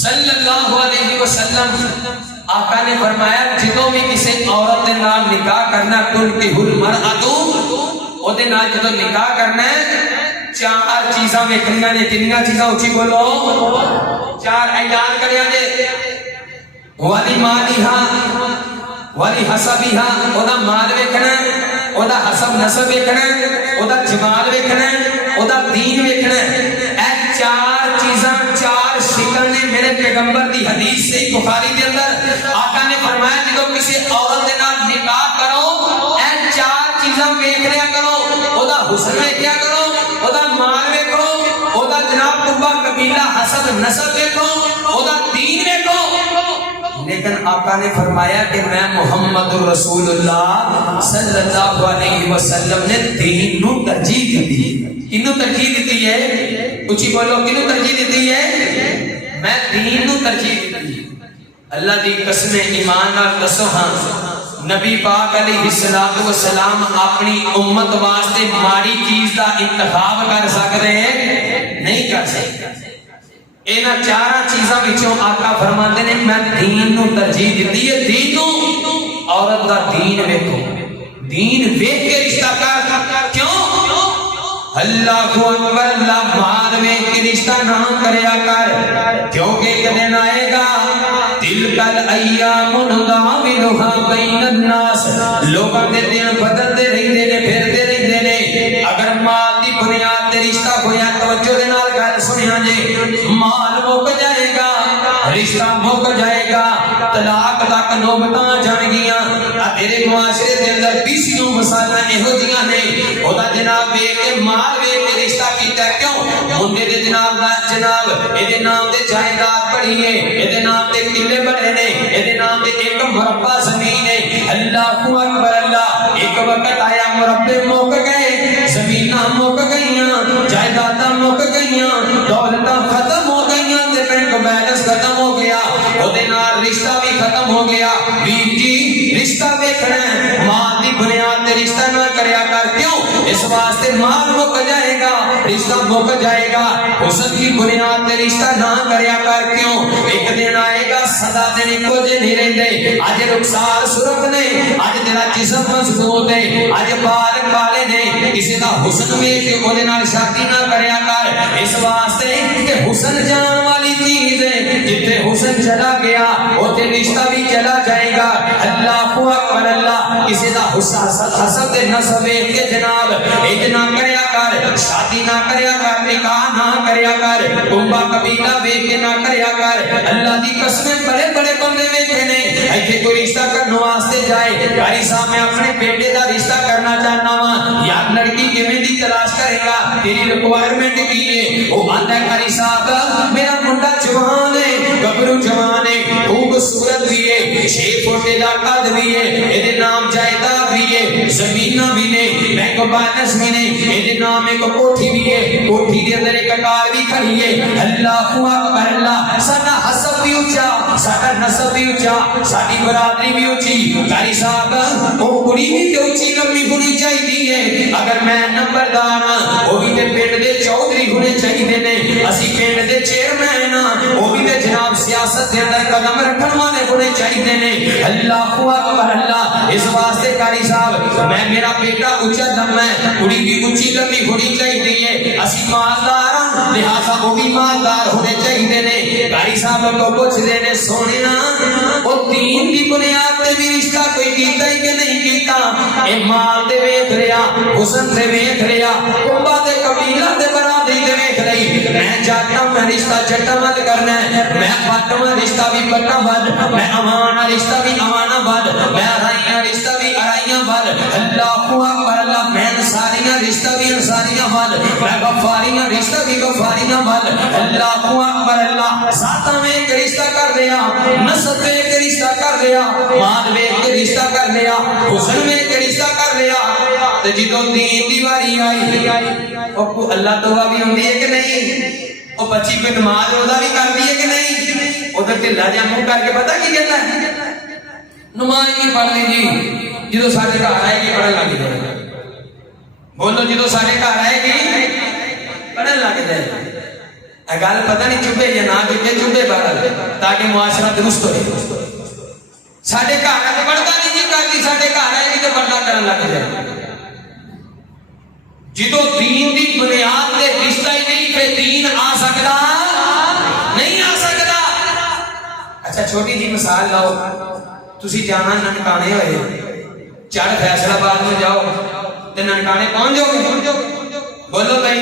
صلی اللہ علیہ وسلم آقا نے فرمایا جدوں بھی کسی عورت دے نال نکاح کرنا تنکح المرأۃ او دے نال جدوں نکاح کرنا ہے 4 چیزاں ویکھنیاں نے کنیاں چیزاں اونچی بولو 4 اعلان کریا جے والی مالھا والی حسبھا او دا مال ویکھنا او دا حسب نسب ویکھنا او دا جمال ویکھنا او دا دین ویکھنا اے 4 چیزاں 4 شکل نے میرے پیغمبر دی حدیث سے بخاری دے اندر آقا نے فرمایا جدوں کسی عورت دے نال نکاح کرو اے 4 چیزاں ویکھ لیا کرو او دا حسن ویکھیا کرو او دا مال ویکھو او دا جناب قبا قبیلہ حسب نسب ویکھو او دا دین ویکھو لیکن آقا نے فرمایا کہ میں محمد رسول اللہ صلی اللہ علیہ وسلم نے دین نو ترجیح دیتی ہے کنو ترجیح دیتی ہے اچھی بولو کنو ترجیح دیتی ہے میں دین نو ترجیح دیتی ہے اللہ دی قسم ایمان نال دسو ہاں نبی پاک علیہ السلام اپنی امت واسطے ماڑی چیز دا انتخاب کر سکتے ہیں نہیں کر سکتے اینا 4 چیزاں وچوں آقا فرماندے نے میں دین نو ترجیح دیتی ہے دین نو عورت دا دین ویکھو دین ویکھ کے رشتہ کر کیوں اللہ اکبر اللہ مال ویکھ کے رشتہ نہ کریا کر کیونکہ ایک دن آئے گا تلک الایام نداولها بین الناس لوگاں دے دن بدلتے رہندے نے پھرتے رہندے نے اگر مال دی بنیاد تے رشتہ ہویا توجہ دے نال گل سنیا جے مال مک جائے گا رشتہ مک جائے گا طلاق تک نوبتاں جان گیاں تیرے معاشرے دے اندر پیسیوں مسائل ایہو جیاں نے او دا جناب ویکھ کے مال ویکھ کے رشتہ کیتا کیوں منڈے دے جناب دا جناب اے دے نام تے جائیداد بڑی ہے اے دے نام تے قلعے بڑے نے اے دے نام تے ایک مربع زمین ہے اللہ اکبر اللہ ایک وقت آیا مربع مک گئے زمیناں مک گئیاں جائیداداں مک گئیاں دولتاں ختم ہو گئیاں تے بینک بیلنس ختم ہو گیا او دے نال رشتہ بھی ختم ہو گیا ویر جی رشتہ ویکھنا ہے مال دی بنیاد تے رشتہ نہ کریا کر کیوں اس واسطے مال مک جائے گا رشتہ مک جائے گا حسن کی بنیاد تے رشتہ نہ کریا کر کیوں ایک دن آئے گا سدا دن کو جے نہیں رہندے اج رخسار سرخ نے اج تیرا جسم مضبوط ہے اج بال کالے نے کسی دا حسن ویکھ کے او دے نال شادی نہ کریا کر اس واسطے کہ حسن جان والی چیز ہے جتھے حسن چلا گیا اوتھے رشتہ بھی چلا جائے گا اللہ اکبر اللہ کسی دا حسد دے نسب ویکھ کے جناب اج نہ کریا کر شادی نہ کریا کر نکاح نہ کریا کر کنبا قبیلہ ویکھ کے نہ کریا کر اللہ دی قسم بڑے بڑے بندے ویکھے نے ایتھے کوئی رشتہ کرنے واسطے جائے قاری صاحب میں اپنے بیٹے دا رشتہ کرنا چاہنا وا یا لڑکی کیویں دی تلاش کرے گا تیری ریکوائرمنٹ کی ہے او آندا ہے قاری صاحب میرا منڈا جوان ہے گبرو جوان ہے خوبصورت بھی ہے 6 فٹ دا قد بھی ہے اے دے نام جائیداد بھی ہے زمیناں بھی نے بینک بیلنس بھی نے اے دے نام ایک کوٹھی بھی ہے کوٹھی دے اندر ایک کار بھی کھڑی ہے اللہ اکبر اللہ ساڈا حسب بھی اونچا ساڈا نسب بھی اونچا ساڈی برادری بھی اونچی قاری صاحب او کڑی بھی تے اونچی لمبی ہونی چاہیے ہے اگر میں نمبردار ہاں او بھی تے پنڈ دے چودھری ہونے چاہیے نے اسی پنڈ دے چیئرمین ہاں او بھی تے جناب سیاست دے اندر قدم رکھن والے ہونے چاہیے نے اللہ اکبر اللہ اس واسطے قاری صاحب میں میرا بیٹا اونچا لمبا ہے کڑی بھی اونچی لمبی ہونی چاہیے ہے اسی مالدار ہاں لہذا وہ بھی مالدار ہونے چاہیے نے قاری صاحب کو پوچھ دے نے سونے نا او دین دی بنیاد تے بھی رشتہ کوئی کیتا ہے کہ نہیں کیتا اے مال دے ویکھ رہیا حسن دے ویکھ رہیا کنبا تے قبیلہ تے برادری دے ویکھ رہی میں جاتا میں رشتہ جٹا مت کرنا ہے میں پٹا رشتہ بھی پٹا ود میں امانہ رشتہ بھی امانہ ود میں ارائیاں رشتہ بھی ارائیاں ود اللہ اکبر اللہ میں انصاریاں رشتہ بھی انصاریاں ود میں غفاریاں رشتہ بھی غفاریاں ود اللہ اکبر اللہ ذاتاں میں ایک رشتہ کر لیا نسب میں ایک رشتہ کر لیا مال میں ایک رشتہ کر لیا حسن میں ایک رشتہ کر لیا تے جدوں دین دی واری آئی او اللہ توبہ بھی ہوندی ہے کہ نہیں؟ او بچی کوئی نماز روزہ بھی کردی ہے کہ نہیں؟ ادھر ڈھلا جا منہ کر کے پتہ کی کہتا ہے نماز کی پڑھ لی جی جدوں سارے گھر آئے گی پڑھن لگ جائے بولو جدوں سارے گھر آئے گی پڑھن لگ جائے گل پتہ نہیں چبے یا نہ چبے بہرحال تاکہ معاشرہ درست ہوئے ساڈے گھر آ کے پڑھتا نہیں جی کرتی ساڈے گھر آئے گی تو پردہ کرن لگ جائے جدو دین دی بنیاد تے رشتہ ہی نہیں پھر دین آ سکتا نہیں آ سکتا اچھا چھوٹی جی مثال لاؤ تسی جانا ننکانے ہوئے چڑھ فیصل آباد میں جاؤ تے ننکانے پہنچ جاؤ گے بولو بھائی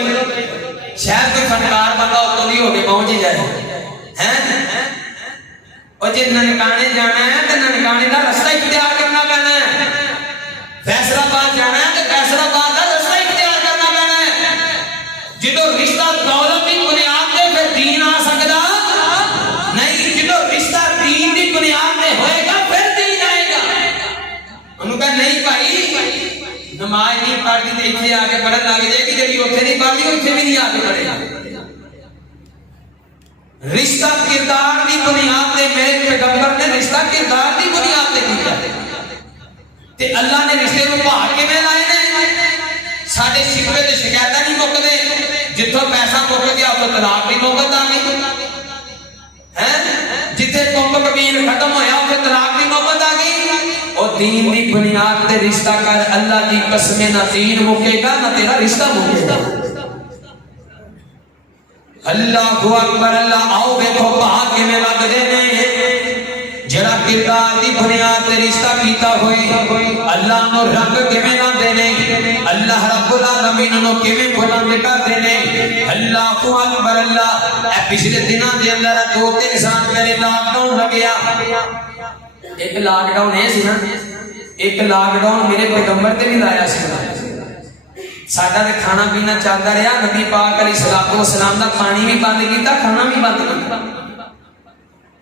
شاید کوئی فنکار بندہ اتوں نہیں ہو کے پہنچ ہی جائے ہیں اور جی ننکانے جانا ہے تو ننکانے کا رستہ اختیار کرنا پینا ہے فیصل آباد جانا ہے تو فیصل آباد کا رستہ اختیار کرنا پینا ہے جدو رشتہ دولت کی بنیاد پہ پھر دین آ سکتا نہیں جدو رشتہ دین کی بنیاد پہ ہوئے گا پھر دین آئے گا انہوں کہا نہیں بھائی نماز نہیں پڑھتی تو اتنے آ کے پڑھن لگ جائے گی جی اتنے نہیں پڑھتی اتنے بھی نہیں آ کے پڑھے گا رشتہ کردار کی بنیاد پہ میرے پیغمبر نے رشتہ کردار کی بنیاد پہ کیا تے اللہ نے رشتے کو بہار کے میں لائے نے ساڈے شکوے تے شکایتاں نہیں مکدے جتھوں پیسہ مک گیا اتوں طلاق بھی مکد آ گئی ہیں جتھے کمب کبیر ختم ہویا اتھے طلاق بھی مکد آ گئی اور دین دی بنیاد تے رشتہ کر اللہ دی قسم نہ دین مکے گا نہ تیرا رشتہ مکے گا اللہ اکبر اللہ آؤ دیکھو بہار کے میں لگ دے نے جڑا کردار دی بنیاد تے رشتہ کیتا ہوئے اللہ نو رنگ کیویں لاندے نے اللہ رب العالمین نو کیویں بلند کردے نے اللہ اکبر اللہ اے پچھلے دناں دے اندر 2-3 سال پہلے لاک ڈاؤن لگیا ایک لاک ڈاؤن ہے سی نا ایک لاک ڈاؤن میرے پیغمبر تے بھی لایا سی ساڈا تے کھانا پینا چلتا رہا نبی پاک علیہ الصلوۃ والسلام دا پانی بھی بند کیتا کھانا بھی بند کیتا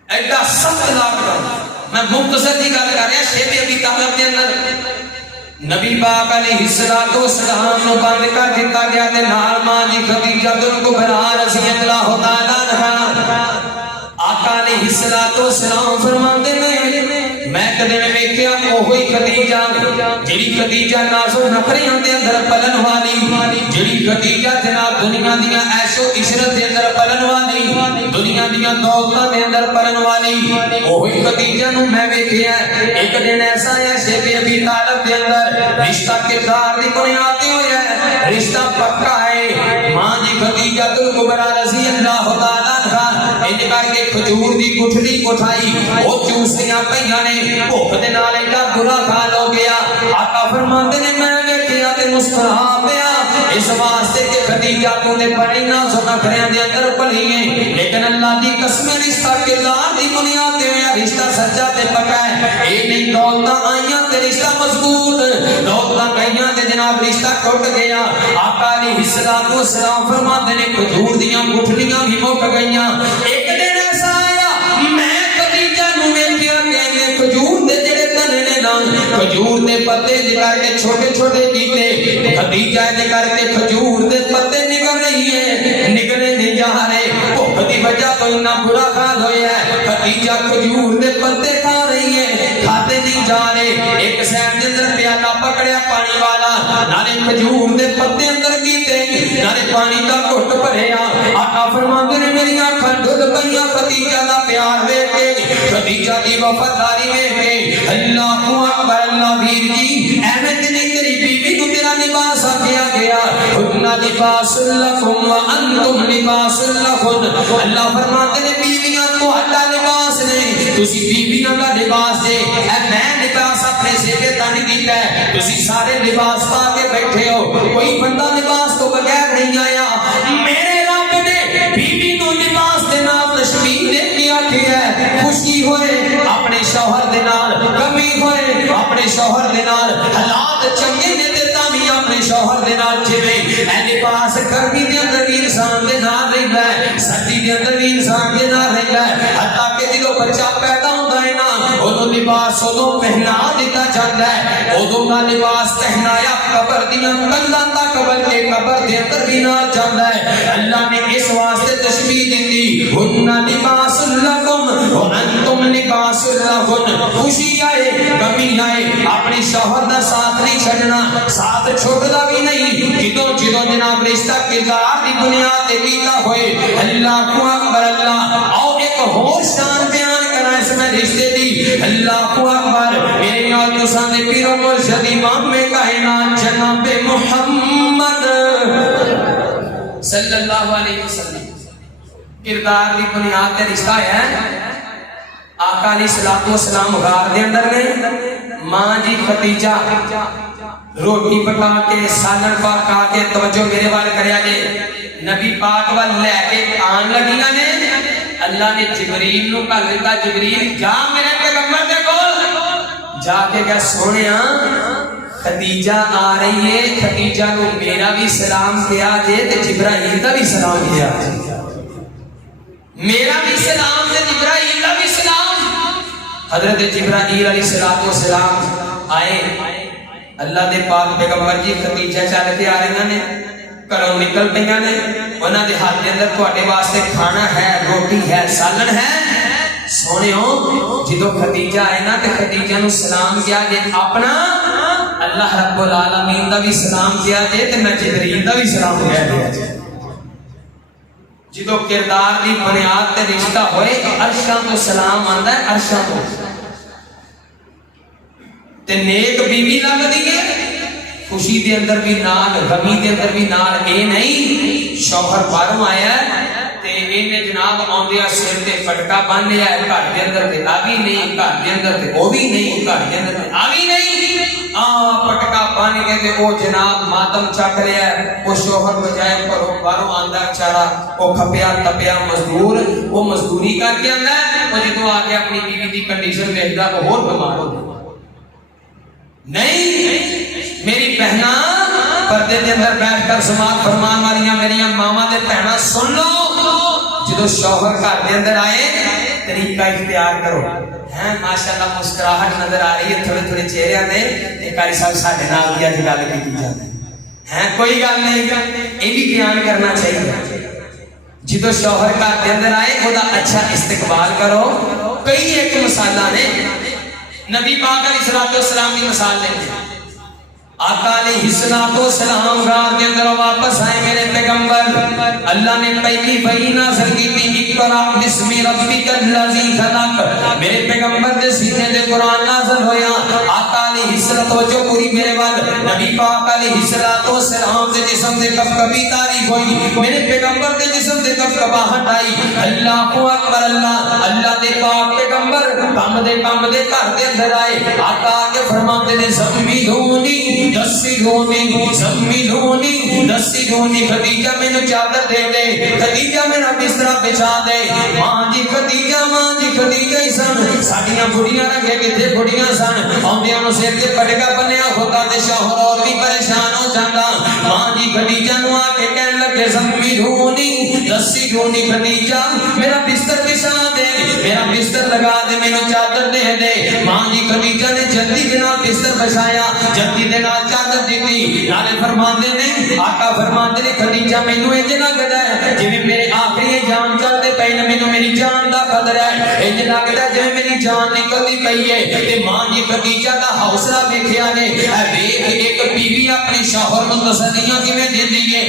ایڈا سخت لاک ڈاؤن میں مختصر دی گل کر رہا شیب ابی طالب دے اندر نبی پاک علیہ الصلوۃ والسلام نو بند کر دتا گیا تے نال ماں جی خدیجہ کبریٰ رضی اللہ تعالی عنہا آقا علیہ الصلوۃ والسلام فرماندے نے میں کدے ویکھیا اوہی خدیجہ جڑی خدیجہ نازو نخریاں دے اندر پلن والی جڑی خدیجہ جناب دنیا دیاں عیش و عشرت دے اندر پلن والی دنیا دیاں دولتاں دے اندر پلن والی اوہی خدیجہ نو میں ویکھیا ایک دن ایسا ہے شیب ابی طالب دے اندر رشتہ کردار دی بنیاد تے ہویا ہے رشتہ پکا ہے ماں جی خدیجہ کبریٰ رضی اللہ تعالی عنہا انج کر کے کھجور دی گٹھلی اٹھائی او چوسیاں پیاں نے بھوک دے نال ایڈا برا حال ہو گیا آقا فرماندے نے میں ویکھیا تے مسکرا پیا اس واسطے کہ خدیجہ تو نے بڑی نازک نخریاں دے اندر پلی ہے لیکن اللہ دی قسم رشتہ کردار دی بنیاد تے ہویا رشتہ سچا تے پکا ہے اے نہیں دولتاں آئیاں تے رشتہ مضبوط دولتاں گئیاں تے جناب رشتہ ٹوٹ گیا آقا علیہ الصلوۃ والسلام فرماندے نے کھجور دیاں گٹھلیاں بھی مک گئیاں ایک دن ایسا آیا میں خدیجہ نو ویکھیا کہ کھجور دے جڑے تنے نے نال کھجور دے پتے جڑا کے چھوٹے چھوٹے کیتے خدیجہ دے کر کے کھجور دے پتے نکل رہی ہے نکلے نہیں جا رہے بھوک دی وجہ تو اتنا برا حال ہویا ہے خدیجہ کھجور دے پتے کھا رہی ہے کھاتے نہیں جا رہے ایک سائڈ دے اندر پیالہ پکڑیا پانی والا نالے کھجور دے پتے اندر کیتے نالے پانی دا گھٹ بھریا آقا فرماندے نے میری اکھاں ڈل پئیاں خدیجہ دا پیار ویکھ کے خدیجہ دی وفاداری ویکھ کے اللہ اکبر اللہ ویر جی احمد نے تیری بیوی کو تیرا لباس آکھیا گیا ہن لباس لکم وانتم لباس لہن اللہ فرماتے نے بیویاں تہاڈا لباس نے تسی بیویاں دا لباس جے اے میں لباس اپنے سینے تے نہیں کیتا ہے تسی سارے لباس پا کے بیٹھے ہو کوئی بندہ لباس تو بغیر نہیں آیا میرے رب نے بیوی نو لباس دے نال تشبیہ دے کے آکھیا ہے خوشی ہوئے اپنے شوہر دے نال کمی ہوئے اپنے شوہر دے نال حالات چنگے نے تے تاں اپنے شوہر دے نال جویں اے لباس گرمی دے اندر بھی انسان دے نال رہندا ہے سردی دے اندر بھی انسان دے نال رہندا ہے حتیٰ کہ جدوں بچہ پیدا ہوندا ہے نا انہوں لباس ادو پہنا دیتا جاتا ہے، ادو کا لباس پہنایا قبر دیاں کنڈاں تک بلکہ قبر دے اندر بھی نال جاندا ہے۔ اللہ نے اس واسطے تشبیہ دی ہن لباس لکم وانتم لباس لہن، خوشی آئے غمی آئے اپنی شوہر دا ساتھ نہیں چھڈنا، ساتھ چھوڑدا بھی نہیں، جدوں جدوں جناب رشتہ کردار دی بنیاد تے کیتا ہوئے۔ اللہ اکبر اللہ، آؤ ایک اور شان بیان کرا اس میں رشتے دی، اللہ اکبر، میرے اور تساں دے پیر و مرشد امام کائنات جناب محمد صلی اللہ علیہ وسلم کردار دی بنیاد تے رشتہ ہے۔ آقا علیہ الصلوۃ والسلام غار دے اندر نے، ماں جی ختیجہ روٹی پکا کے سالن پکا کے، توجہ میرے وال کریا جے، نبی پاک وال لے کے آن لگیاں نے، اللہ نے جبریل نو کہا دیتا جبریل جا میرے پیغمبر دے کول، جا کے کہا سونیا ختیجہ آ رہی ہے، ختیجہ نو میرا بھی سلام کیا جے تے جبرائیل دا بھی سلام کیا جے، میرا بھی سلام تے جبرائیل دا بھی سلام۔ حضرت جبرائیل علیہ السلام آئے، اللہ دے پاک پیغمبر جی ختیجہ چل کے آ رہی نے، گھروں نکل پہ نے، انہاں دے ہاتھ دے اندر تواڈے واسطے کھانا ہے، روٹی ہے، سالن ہے۔ سونےو جدو ختیجہ آئے نا تے ختیجہ نو سلام کیا جے اپنا، اللہ رب العالمین دا بھی سلام کیا جے تے میں جبریل دا بھی سلام کیا جے۔ جدو کردار دی بنیاد تے رشتہ ہوئے عرشاں تو سلام آندا ہے، عرشاں تو تے نیک بیوی لگ دی ہے، خوشی دے اندر بھی نال، غمی دے اندر بھی نال، اے نہیں شوہر باہروں آیا ہے تے اینے جناب آندیا سر تے پٹکا بن لیا ہے، گھر دے اندر تے آ بھی نہیں، گھر دے اندر تے او بھی نہیں، گھر دے اندر تے آ بھی نہیں، پٹکا بن کے تے او جناب ماتم چک لیا ہے، وہ شوہر بجائے پر باہروں آندا چارا، وہ کھپیا تپیا مزدور، وہ مزدوری کر کے آندا ہے، وہ جدوں آ کے اپنی بیوی دی کنڈیشن ویکھدا وہ ہور بیمار ہو جائے۔ نہیں میری بہنا پردے دے اندر بیٹھ کر سماعت فرمان والیاں میریاں ماما دے بہنا سن لو، جدو شوہر گھر دے اندر آئے طریقہ اختیار کرو، ہیں ماشاءاللہ مسکراہٹ نظر آ رہی ہے تھوڑے تھوڑے چہرے نے، ایک قاری صاحب ساڈے نال دی اج گل کی جاندی ہے، کوئی گل نہیں، یہ بھی بیان کرنا چاہیے۔ جدو شوہر گھر دے اندر آئے وہ اچھا استقبال کرو۔ کئی ایک مثالاں نے، نبی پاک علیہ السلام کی مثال لیں، آقا علیہ السلام غار کے اندر واپس آئے میرے پیغمبر، اللہ نے پہلی وحی نازل کی تھی اقرا بسم ربک الذی خلق، میرے پیغمبر دے سینے دے قرآن نازل ہویا، آقا علیہ السلام جو پوری میرے بعد نبی پاک علیہ السلام دے جسم دے کبھی تعریف ہوئی، میرے پیغمبر دے جسم دے کباہٹ آئی، اللہ اکبر اللہ، اللہ دے پاک پیغمبر کم دے گھر دے اندر آئے، آقا کے فرماتے نے زمیلونی زمیلونی نسیلونی، خدیجہ میں نے چادر دے دے، خدیجہ میں نے بستر بچھا دے، ماں جی خدیجہ ہی سن، ساڈیاں بڑیاں رکھے کتنے بڑیاں سن، آندیاں نو سر تے پٹکا بنیا ہوتا تے شوہر اور بھی پریشان ہو جاتا، ماں جی خدیجہ نو آ کے کہنے لگے زمیلونی نسیلونی، خدیجہ میرا بستر بچھا دے، میرا بستر لگا دے، میں نے چادر دے دے، ماں جی خدیجہ نے جلدی کے نال بستر بچھایا، جلدی دے نال چادر دیتی، نالے فرماندے نے، آقا فرماندے نے خدیجہ مینوں انج لگدا ہے جویں میرے آخری جان چلدے پئے نے، مینوں میری جان دا قدر ہے، انج لگدا جویں میری جان نکلدی پئی ہے، تے ماں جی خدیجہ دا حوصلہ ویکھیا نے، اے ویکھ ایک بیوی اپنی شوہر نوں تسلیاں کیویں دیندی ہے،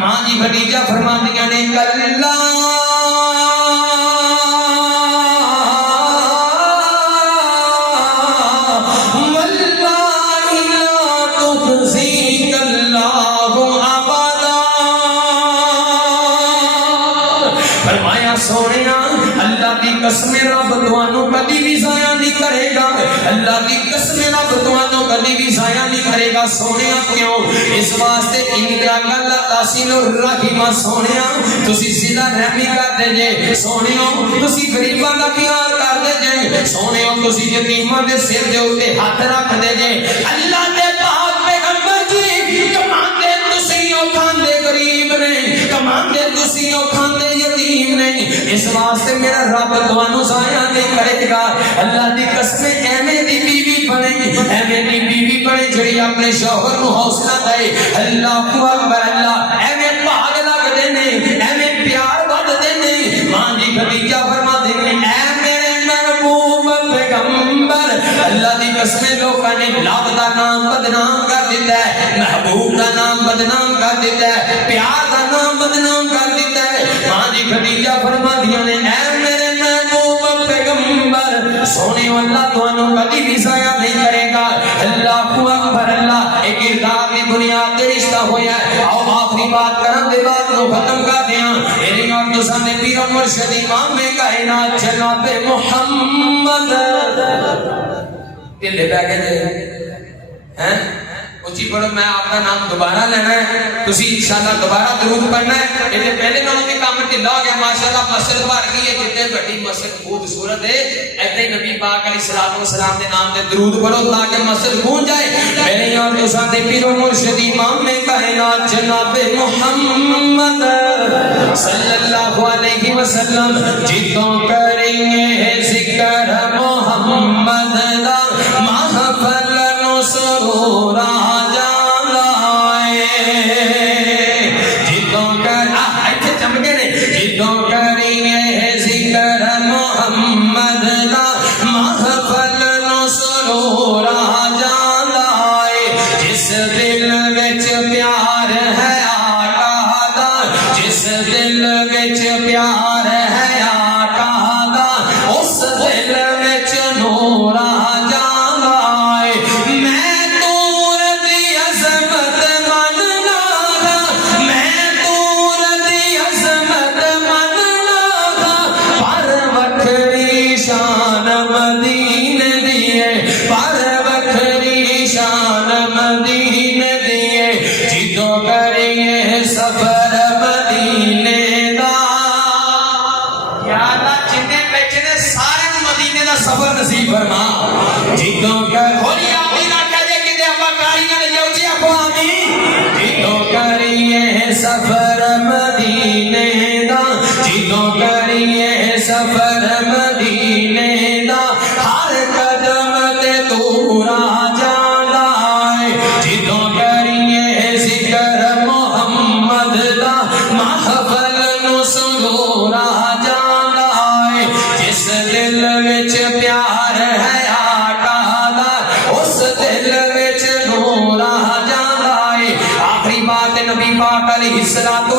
ماں جی خدیجہ فرماندیاں نے کلا قسم رب تانوں کبھی بھی ضائع نہیں کرے گا، اللہ کی قسم رب تانوں کبھی بھی ضائع نہیں کرے گا، سونیا کیوں اس واسطے انکا اللہ تحسین الرحیم، سونیا تسی صلہ رحمی کر دے جے، سونیا تسی غریباں دا خیال کر دے جے، سونیا تسی یتیماں دے سر دے اوتے ہاتھ رکھ دے جے، اللہ دے پاک پیغمبر جی کماندے تسی او کھاندے غریب نے، کماندے تسی او کھاندے یتیم نے، اس واسطے میرا رب تانوں ضائع نہیں کرے گا. اللہ دی قسم ایویں دی بیوی بنے گی, ایویں دی بیوی بنے جڑی اپنے شوہر نو حوصلہ دے. اللہ اکبر اللہ, ایویں بھاگ لگدے نے, ایویں پیار وددے نے. ماں جی خدیجہ فرماندے نے اے میرے محبوب پیغمبر, اللہ دی قسم لوکاں نے لب دا نام بدنام کر دیتا ہے, محبوب دا نام بدنام کر دیتا ہے, پیار دا نام بدنام کر دیتا ہے. ماں جی خدیجہ فرماندیاں نے اے میرے محبوب پیغمبر سونے اللہ تانوں کبھی بھی ضائع نہیں کرے گا. اللہ اکبر اللہ, ایک کردار دی بنیاد تے رشتہ ہویا ہے. آؤ آخری بات کرن دے بعد نو ختم کر دیاں. میری اور تساں دے پیر و مرشد امام کائنات جناب محمد ٹھلے پہ گئے ہیں اچھی پڑھو. میں آپ کا نام دوبارہ لینا ہے, تسی انشاءاللہ دوبارہ درود پڑھنا ہے. یہ پہلے نام کے کام ٹھلا ہو گیا ماشاءاللہ, مسجد بھر گئی ہے. جتنے بڑی مسجد خوبصورت ہے ایسے نبی پاک علیہ الصلوۃ والسلام کے نام تے درود پڑھو تاکہ مسجد گونج جائے. میرے اور تساں دے پیر و مرشد امام کائنات جناب محمد صلی اللہ علیہ وسلم جتوں کریں گے ذکر محمد دا محفل نو سرور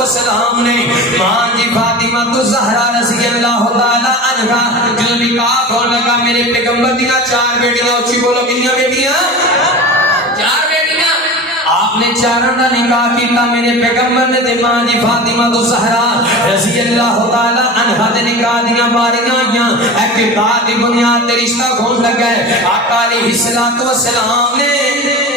السلام نے ماں جی فاطمہ تو زہرا رضی اللہ تعالی عنہا جو نکاح ہونے لگا میرے پیغمبر دیاں 4 بیٹیاں. اچھی بولو کنیاں بیٹیاں؟ 4 بیٹیاں. آپ نے 4 دا نکاح کیتا میرے پیغمبر نے تے ماں جی فاطمہ تو زہرا رضی اللہ تعالی عنہا دے نکاح دیاں باریاں آئیاں. اے کردار دی بنیاد تے رشتہ ہون لگا ہے. آقا علیہ الصلوۃ والسلام نے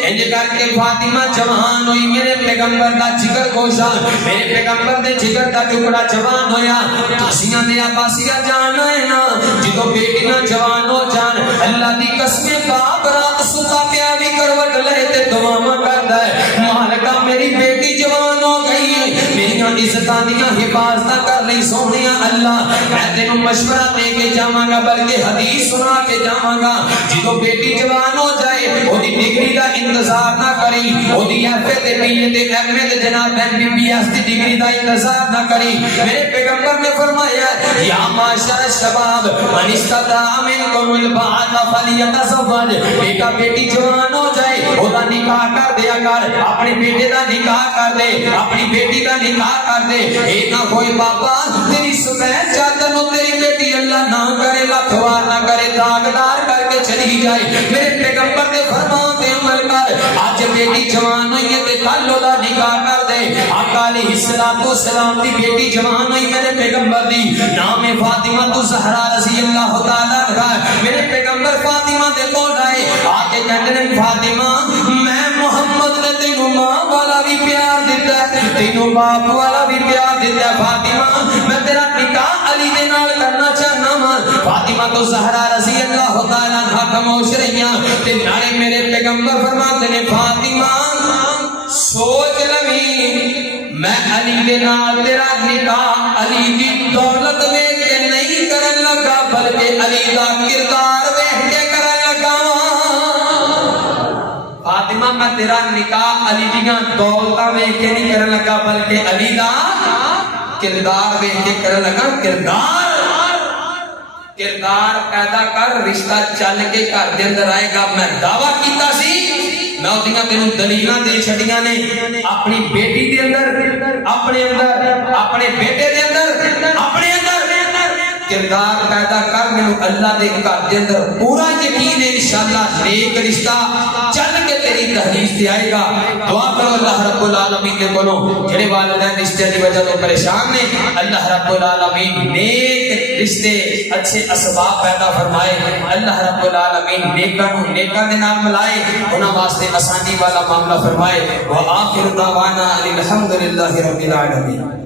انج کر کے فاطمہ جوان ہوئی, میرے پیغمبر دا جگر گوشا, میرے پیغمبر دے جگر دا ٹکڑا جوان ہویا. تسیاں دے عباسیہ جان ہے نا جدو بیٹیاں جوان ہو جان اللہ دی قسم باپ رات ستا پیا بھی کروٹ لے تے دعاواں کردا ہے مالکا میری بیٹی جوان ہو گئی ہے, میریاں عزتاں دیاں حفاظتاں کر لئی سونیا اللہ. میں تینوں مشورہ دے کے جاواں گا بلکہ حدیث سنا کے جاواں گا. جدو بیٹی جوان ہو جائے اودی ڈگری دا انتظار نہ کری, اودی ایف اے تے پی اے تے ایم اے تے جناب M B B S the degree the انتظار نہ کری. میرے پیغمبر نے فرمایا یا معاشر الشباب من استطاع منکم الباءۃ فلیتزوج. بیٹا بیٹی جوان ہو جائے اودا نکاح کر دیا کر, اپنے بیٹے دا نکاح کر دے, اپنی بیٹی دا نکاح کر دے. اے نہ کوئی بابا تیری سفید چادر نو تیری بیٹی اللہ نہ کرے لکھوار نہ کرے داغدار کر کے چلی جائے. میرے پیغمبر نے فرمان تے عمل کر. آج بیٹی جوان ہوئی ہے تے کل دا نکاح کر دے. آقا علیہ الصلوۃ والسلام دی بیٹی جوان ہوئی میرے پیغمبر دی نام فاطمہ تو زہرا رضی اللہ تعالی عنہا. میرے پیغمبر فاطمہ دے کول آئے آ کے کہندے نے فاطمہ میں محمد نے تینوں ماں والا بھی پیار دیتا ہے, تینوں باپ والا بھی پیار دیتا ہے. فاطمہ میں تیرا نکاح علی دے نال کرنا چاہنا ہاں. فاطمہ تو زہرا رضی اللہ تعالی عنہا خاموش رہیاں تے نالے میرے پیغمبر فرماتے نے فاطمہ سوچ لوی میں علی دے نال تیرا نکاح علی دی دولت ویکھ کے بلکہ علی دا کردار ویکھ کے کرن لگا فاطمہ میں تیرا نکاح علی دیاں دولتاں ویکھ کے نہیں کرن لگا بلکہ علی دا کردار ویکھ کے کرن لگا کردار پیدا کر رشتہ چل کے گھر دے اندر آئے گا میں دعویٰ کیتا سی میں اودیاں تینوں دلیلاں دے چھڑیاں نے اپنی بیٹی دے اندر اپنے بیٹے دے اندر اپنے اندر کردار پیدا کر میں اللہ دے گھر دے اندر پورا یقین ہے انشاءاللہ نیک رشتہ چل کے تیری تحریف تے آئے گا دعا کرو اللہ رب العالمین دے کولوں جڑے والدین رشتے دی وجہ تو پریشان نے اللہ رب العالمین نیک رشتے اچھے اسباب پیدا فرمائے اللہ رب العالمین نیکاں دے نال ملائے انہاں واسطے آسانی والا معاملہ فرمائے وآخر دعوانا الحمدللہ رب العالمین